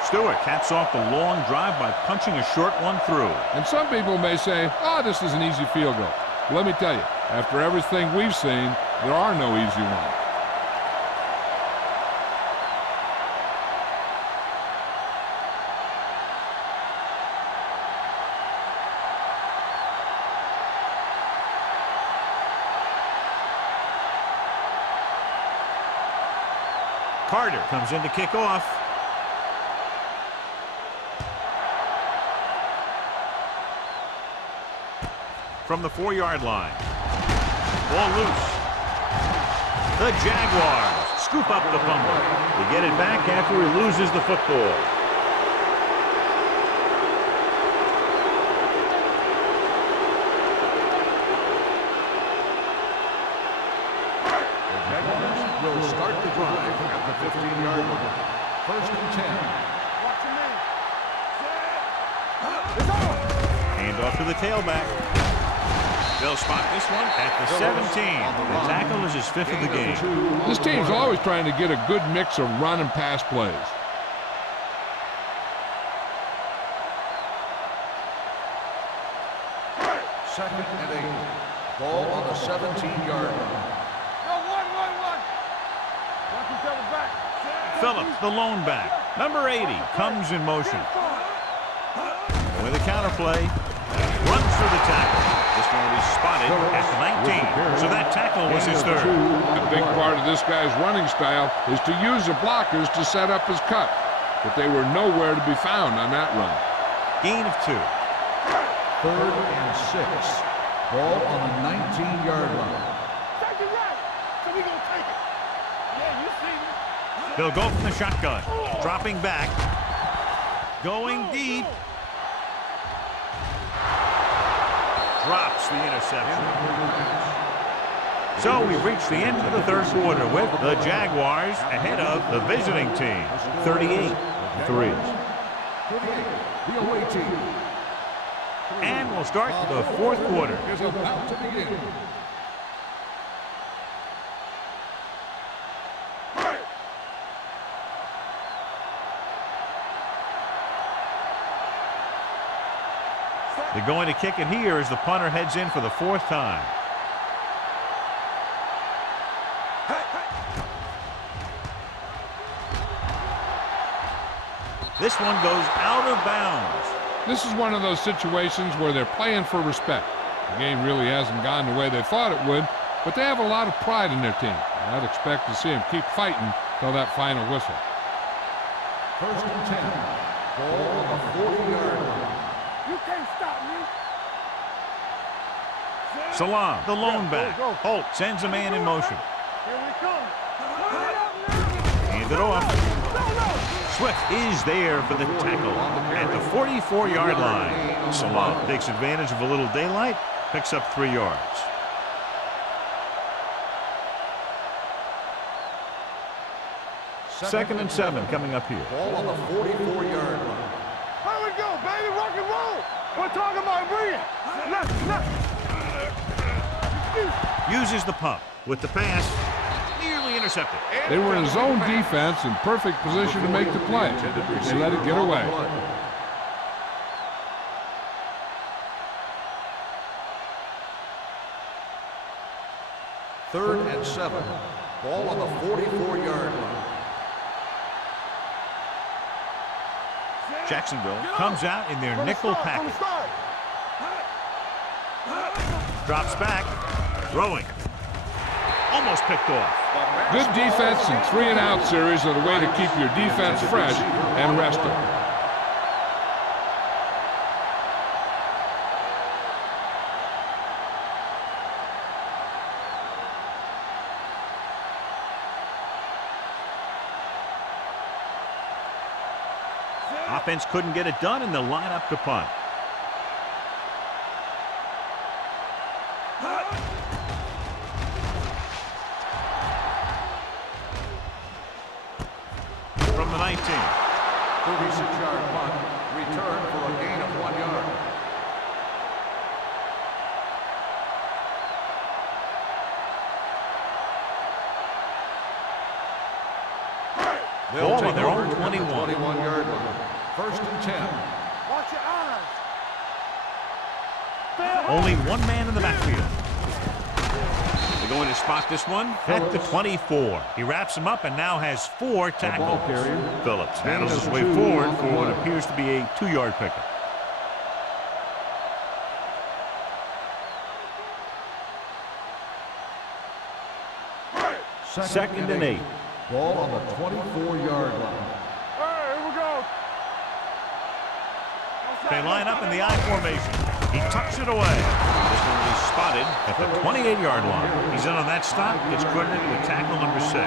Stewart caps off the long drive by punching a short one through. And some people may say, oh, this is an easy field goal. Let me tell you, after everything we've seen, there are no easy ones. Carter comes in to kick off. From the 4-yard line. Ball loose. The Jaguars scoop up the fumble. They get it back after he loses the football. The Jaguars will start the drive at the 15-yard line. First and 10. Watch your man. It's over. Hand off to the tailback. They'll spot this one at the 17. The tackle is his 5th of the game. This team's always trying to get a good mix of run and pass plays. Second and 8. Ball on the 17-yard line. Go, one. Watch each other back. Phillips, the lone back. Number 80 comes in motion. With a counter play, runs through the tackle. This one will be spotted at the 19. So that tackle was his 3rd. A big part of this guy's running style is to use the blockers to set up his cut. But they were nowhere to be found on that run. Gain of 2. Third and 6. Ball on the 19-yard line. Take it right. So we gonna take it. Yeah, you see me. They'll go from the shotgun. Dropping back. Going deep. Drops the interception. So we've reached the end of the 3rd quarter with the Jaguars ahead of the visiting team. 38-3. The away team And we'll start the 4th quarter. is about to begin. They're going to kick it here as the punter heads in for the 4th time. This one goes out of bounds. This is one of those situations where they're playing for respect. The game really hasn't gone the way they thought it would, but they have a lot of pride in their team. I'd expect to see them keep fighting till that final whistle. First and 10. Ball on the 40-yard line. You can't stop me. Salam, the lone back. Holt sends a man in motion. Here we come. Hand it off. Swift is there for the tackle at the 44-yard line. Salam takes advantage of a little daylight, picks up 3 yards. Second and 7 coming up here. Ball on the 44-yard line. Here we go, baby. Rock and roll. We're talking about breathing. Left. Uses the pump with the pass. Nearly intercepted. They were in zone defense in perfect position to make the play. They let it get away. Third and 7. Ball on the 44-yard line. Jacksonville comes out in their nickel package. Drops back. Throwing. Almost picked off. Good defense and 3-and-out series are the way to keep your defense fresh and rested. Offense couldn't get it done, and they'll line up to punt. From the 19. 36-yard punt. Return for a gain of 1 yard. Ball on their own 21. 21-yard line. First and 10. Watch your eyes. Only one man in the backfield. They're going to spot this one at the 24. He wraps him up and now has 4 tackles. Phillips handles his way forward for what appears to be a 2-yard pickup. Second and 8. Ball on the 24-yard line. Here we go. They line up in the I formation. He tucks it away. This one will be spotted at the 28-yard line. He's in on that stop. Gets credited with tackle number 6.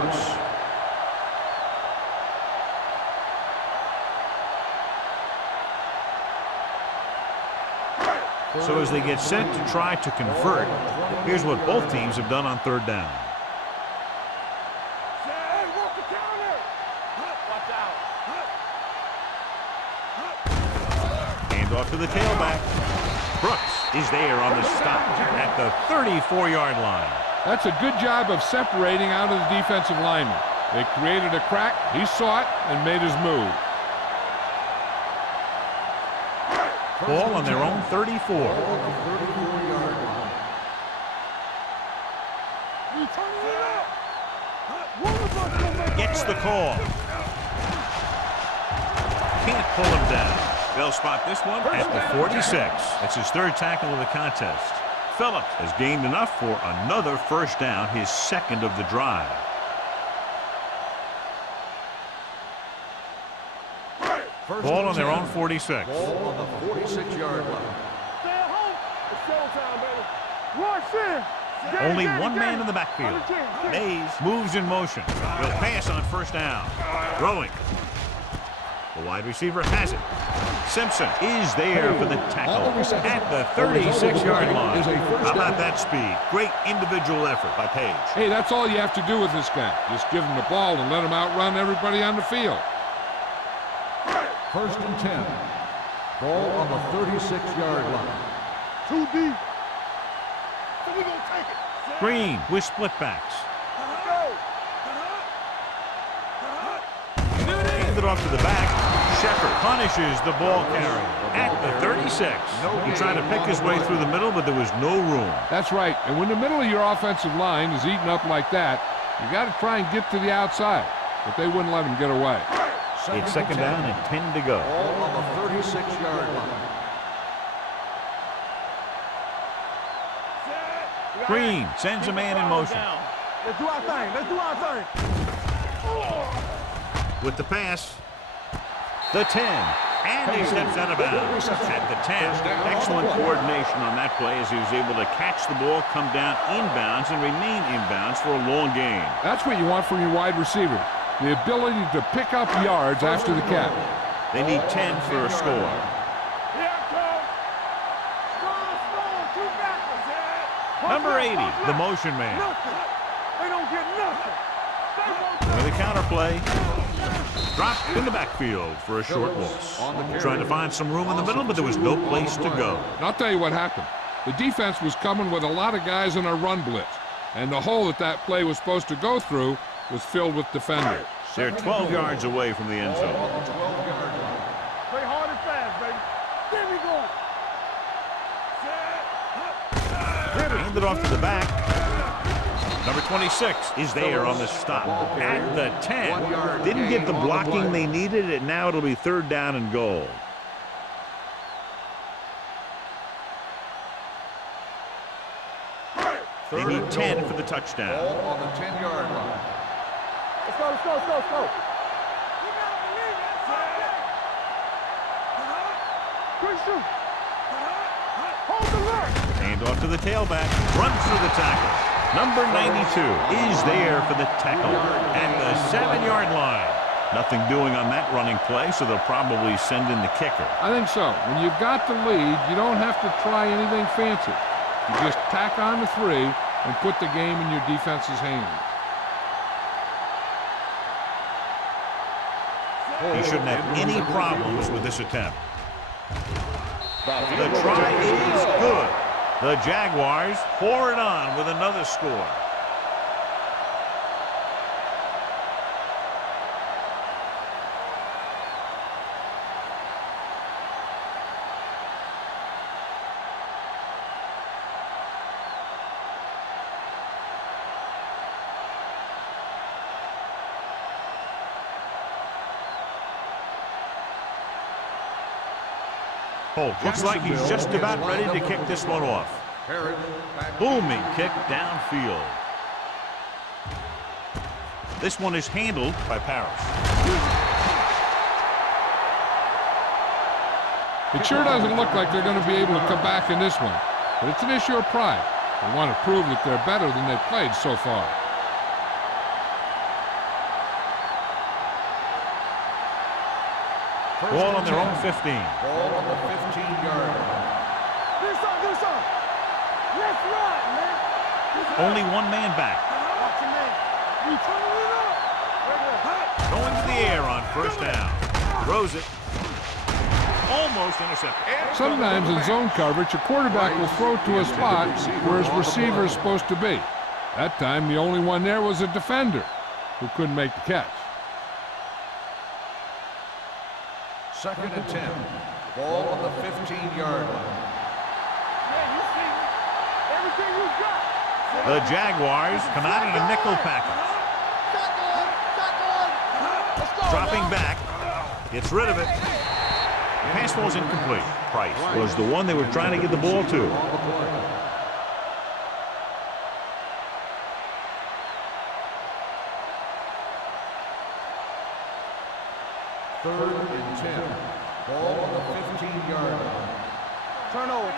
So as they get set to try to convert, here's what both teams have done on 3rd down. Hey, walk the counter. Watch out. off to the tailback. Brooks is there on the stop at the 34-yard line. That's a good job of separating out of the defensive lineman. They created a crack, he saw it, and made his move. Ball on their own 34. Gets the call. Can't pull him down. They'll spot this one at the 46. That's his third tackle of the contest. Phillips has gained enough for another first down, his second of the drive. Ball on their own 46. Ball on the 46-yard line. Stay at home. It's showtime, baby. Rush in. Only one man in the backfield. Mays moves in motion. He'll pass on first down. Throwing. The wide receiver has it. Simpson is there for the tackle at the 36-yard line. How about that speed? Great individual effort by Page. Hey, that's all you have to do with this guy. Just give him the ball and let him outrun everybody on the field. First and 10. Ball on the 36-yard line. Too deep. So we gonna take it. Green with split backs. Handed off to the back. Shepard punishes the ball carrier at the 36. He tried to pick his way through the middle, but there was no room. That's right. And when the middle of your offensive line is eaten up like that, you got to try and get to the outside. But they wouldn't let him get away. It's second down and 10 to go. Ball on the 36-yard line. Green sends a man in motion. Let's do our thing. Let's do our thing. With the pass, the 10, and he steps out of bounds at the 10. Excellent coordination on that play as he was able to catch the ball, come down inbounds, and remain inbounds for a long gain. That's what you want from your wide receiver, the ability to pick up yards after the catch. They need 10 for a score. Here it comes. Strong, two backers. Number 80, the motion man. Nothing. They don't get nothing. With a counter play. Dropped in the backfield for a short loss. Trying to find some room in the middle, but there was no place to go. And I'll tell you what happened. The defense was coming with a lot of guys in a run blitz, and the hole that play was supposed to go through was filled with defenders. They're 12 yards away from the end zone. Play hard and fast, baby. There we go. Handed off to the back. Number 26 is there on the stop at the 10. Didn't get the blocking they needed, and now it'll be third down and goal. They need 10 for the touchdown. Ball on the 10-yard line. Let's go, let's go, let's go, let's go. Good shoot. Hold the line. Hand off to the tailback. Runs through the tackle. Number 92 is there for the tackle at the 7-yard line. Nothing doing on that running play, so they'll probably send in the kicker. I think so. When you've got the lead, you don't have to try anything fancy. You just tack on the 3 and put the game in your defense's hands. He shouldn't have any problems with this attempt. The try is good. The Jaguars pour it on with another score. Holt looks like he's just about ready to kick this one off. Booming kick downfield. This one is handled by Parrish. It sure doesn't look like they're going to be able to come back in this one, but it's an issue of pride. They want to prove that they're better than they've played so far. Ball on their own 15. Ball on the 15-yard line. This on. Let's run, man. Only one man back. Watch your man. You turning it up. Going to the air on first down. Throws it. Almost intercepted. Sometimes in zone coverage, a quarterback will throw to a spot where his receiver is supposed to be. That time, the only one there was a defender who couldn't make the catch. 2nd and 10. Ball on the 15-yard line. Yeah, you see everything you got. The Jaguars come out in a nickel package. Dropping back. Gets rid of it. Pass ball's incomplete. Price was the one they were trying to get the ball to. Third and 10. Ball on the 15-yard line. Turnover.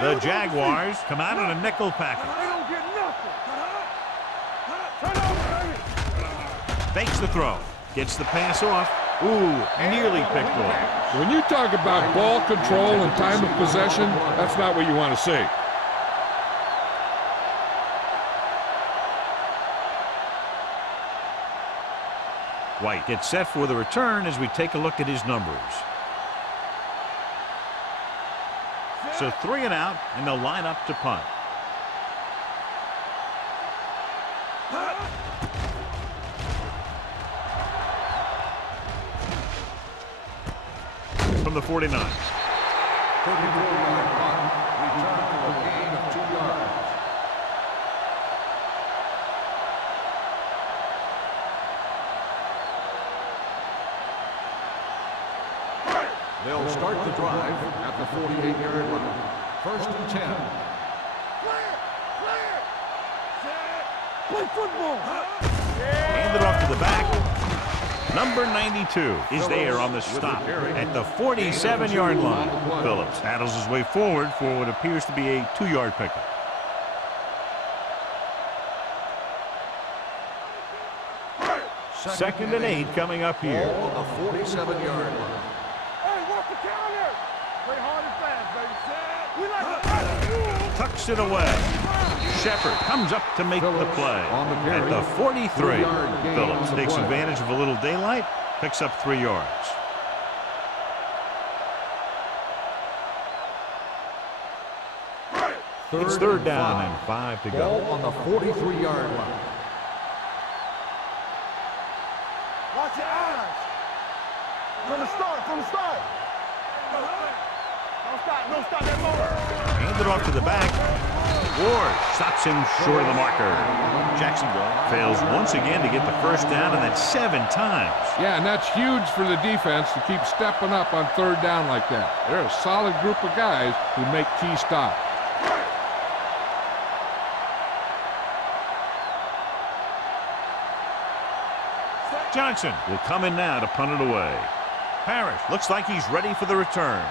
The Jaguars come out in a nickel package. They don't get nothing. Turnover, baby. Fakes the throw. Gets the pass off. Ooh, nearly picked off. When you talk about ball control and time of possession, that's not what you want to see. White gets set for the return as we take a look at his numbers. So 3 and out, and they'll line up to punt. From the 49. 34-yard punt. Return for a gain of 2 yards. They'll start the drive at the 48-yard line. 1st and 10. Play football. Handed off to the back. Number 92 is there on the stop at the 47-yard line. Phillips paddles his way forward for what appears to be a 2-yard pickup. Second and 8 coming up here. Ball on the 47-yard line. Hey, walk the counter. Play hard and fast, baby. We like to Tucks it away. Shepard comes up to make the play at the 43. Phillips takes advantage of a little daylight, picks up 3 yards. It's 3rd down and 5 to Ball go. on the 43-yard line. watch your eyes. From the start. Don't stop that motor. Handed off to the back. Ward stops him short of the marker. Jacksonville fails once again to get the 1st down, and that's 7 times. Yeah, and that's huge for the defense to keep stepping up on 3rd down like that. They're a solid group of guys who make key stops. Johnson will come in now to punt it away. Parrish looks like he's ready for the return.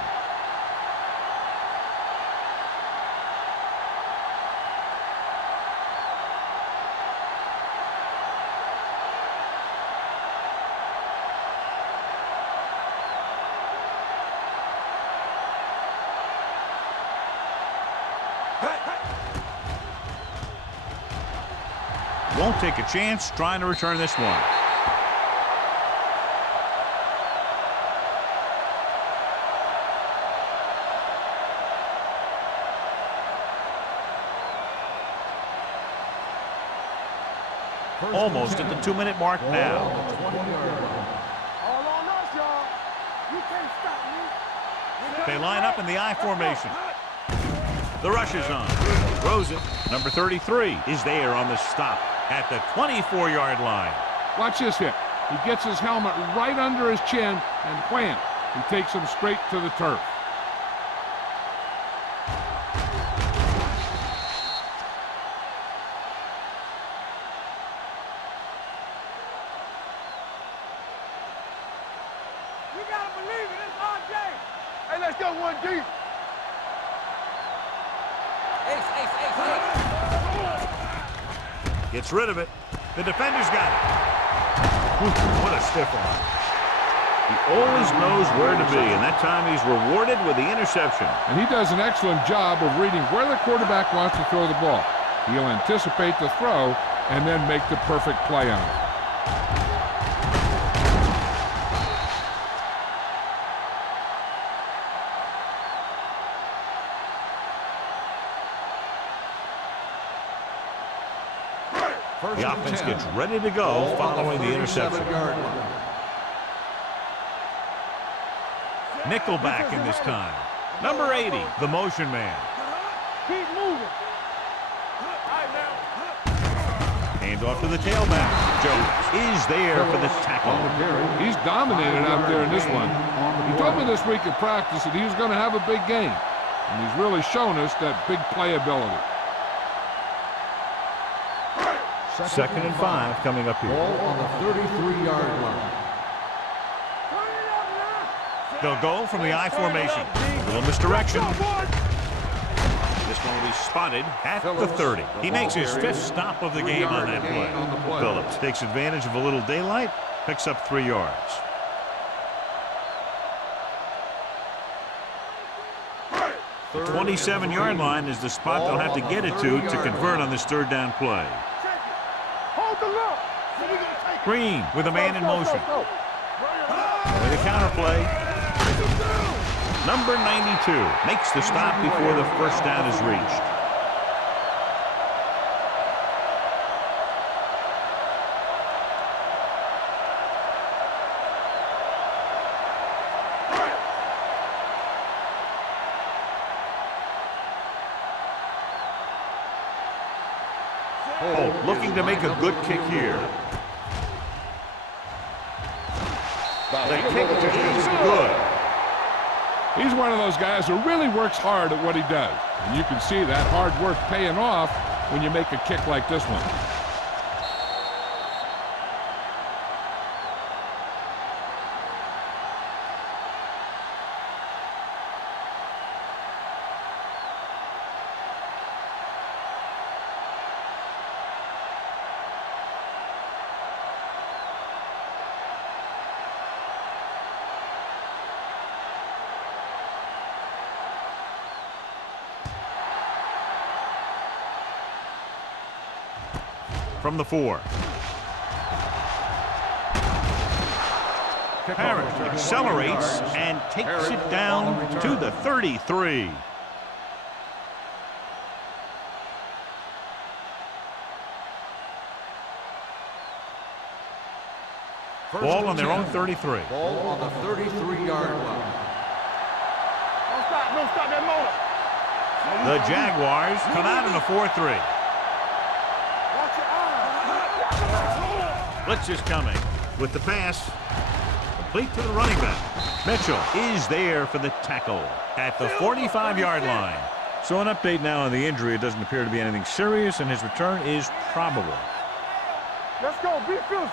Won't take a chance trying to return this one. Almost at the 2-minute mark now. All on us, y'all. You can't stop me. They line up in the I formation. The rush is on. Throws it. Number 33 is there on the stop at the 24-yard line. Watch this hit. He gets his helmet right under his chin, and wham, he takes him straight to the turf. You gotta believe it. It's our game. Hey, let's go 1 deep. Gets rid of it. The defender's got it. What a stiff arm. He always knows where to be, and that time he's rewarded with the interception. And he does an excellent job of reading where the quarterback wants to throw the ball. He'll anticipate the throw and then make the perfect play on it. The offense gets ready to go following the interception. Nickelback in this time. Number 80, the motion man. Keep moving. Hand off to the tailback. Jones is there for the tackle. He's dominated out there in this one. He told me this week at practice that he was going to have a big game. And he's really shown us that big playability. 2nd and 5 coming up here. Ball on the 33-yard line. They'll go from the I formation. A little misdirection. This one will be spotted at the 30. He makes his 5th stop of the game on that play. Phillips takes advantage of a little daylight, picks up 3 yards. The 27-yard line is the spot they'll have to get it to convert on this 3rd down play. Hold the look. Green with a man in motion. With a counter play. Number 92 makes the stop before the 1st down is reached. Holt looking to make a good kick here. The kick is good. He's one of those guys who really works hard at what he does. And you can see that hard work paying off when you make a kick like this one. From the 4. Parrish accelerates and takes it down to the 33. Ball on their own 33. Ball on the 33-yard line. Don't stop that motor. The Jaguars come out in a 4-3. Blitz is coming with the pass. Complete to the running back. Mitchell is there for the tackle at the 45-yard line. So an update now on the injury. It doesn't appear to be anything serious, and his return is probable. Let's go. Be physical.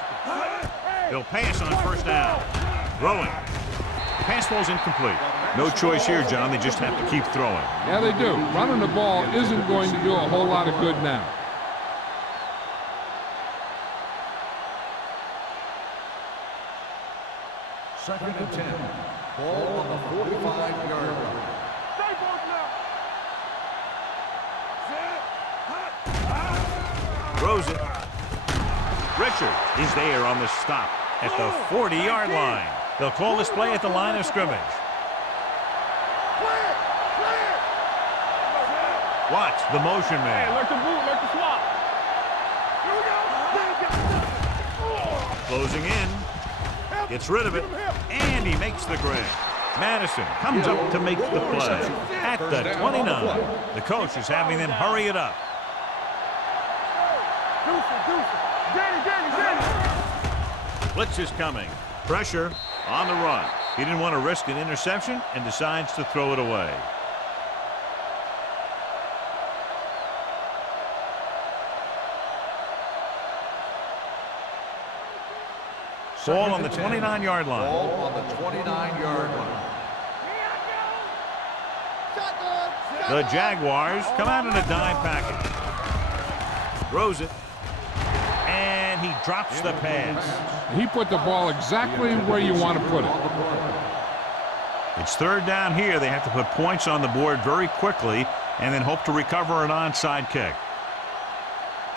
He'll pass on 1st down. Throwing. Pass falls incomplete. No choice here, John. They just have to keep throwing. Yeah, they do. Running the ball isn't going to do a whole lot of good now. 2nd and 10. Ball on the 45-yard line. Throws it. Richard is there on the stop at the 40-yard line. They'll call this play at the line of scrimmage. Watch the motion man. Hey, like the boot, like the swap. Here we go. Closing in. Gets rid of it, and he makes the grab. Madison comes up to make the play at the 29. The coach is having them hurry it up. Blitz is coming. Pressure on the run. He didn't want to risk an interception and decides to throw it away. Ball on the 29-yard line. Ball on the 29-yard line. The Jaguars come out in a dime package. Throws it. And he drops the pass. He put the ball exactly where you want to put it. It's 3rd down here. They have to put points on the board very quickly and then hope to recover an onside kick.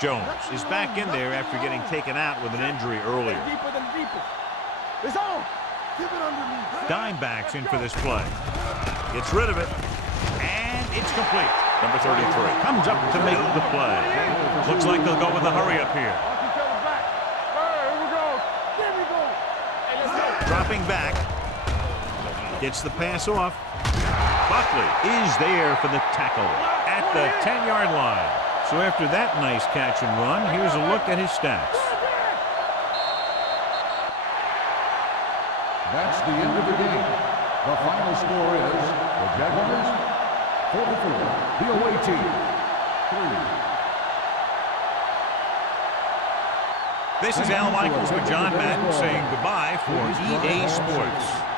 Jones is back in there after getting taken out with an injury earlier. It's on. Keep it underneath. Dimebacks in for this play. Gets rid of it. And it's complete. Number 33 comes up to make the play. Looks like they'll go with a hurry up here. Watch each other back. Hey, here we go. There we go. Hey, let's go. Dropping back. Gets the pass off. Buckley is there for the tackle at the 10-yard line. So after that nice catch and run, here's a look at his stats. That's the end of the game. The final score is the Jaguars 44, the away team 3. This is Al Michaels with John Madden saying goodbye for EA Sports.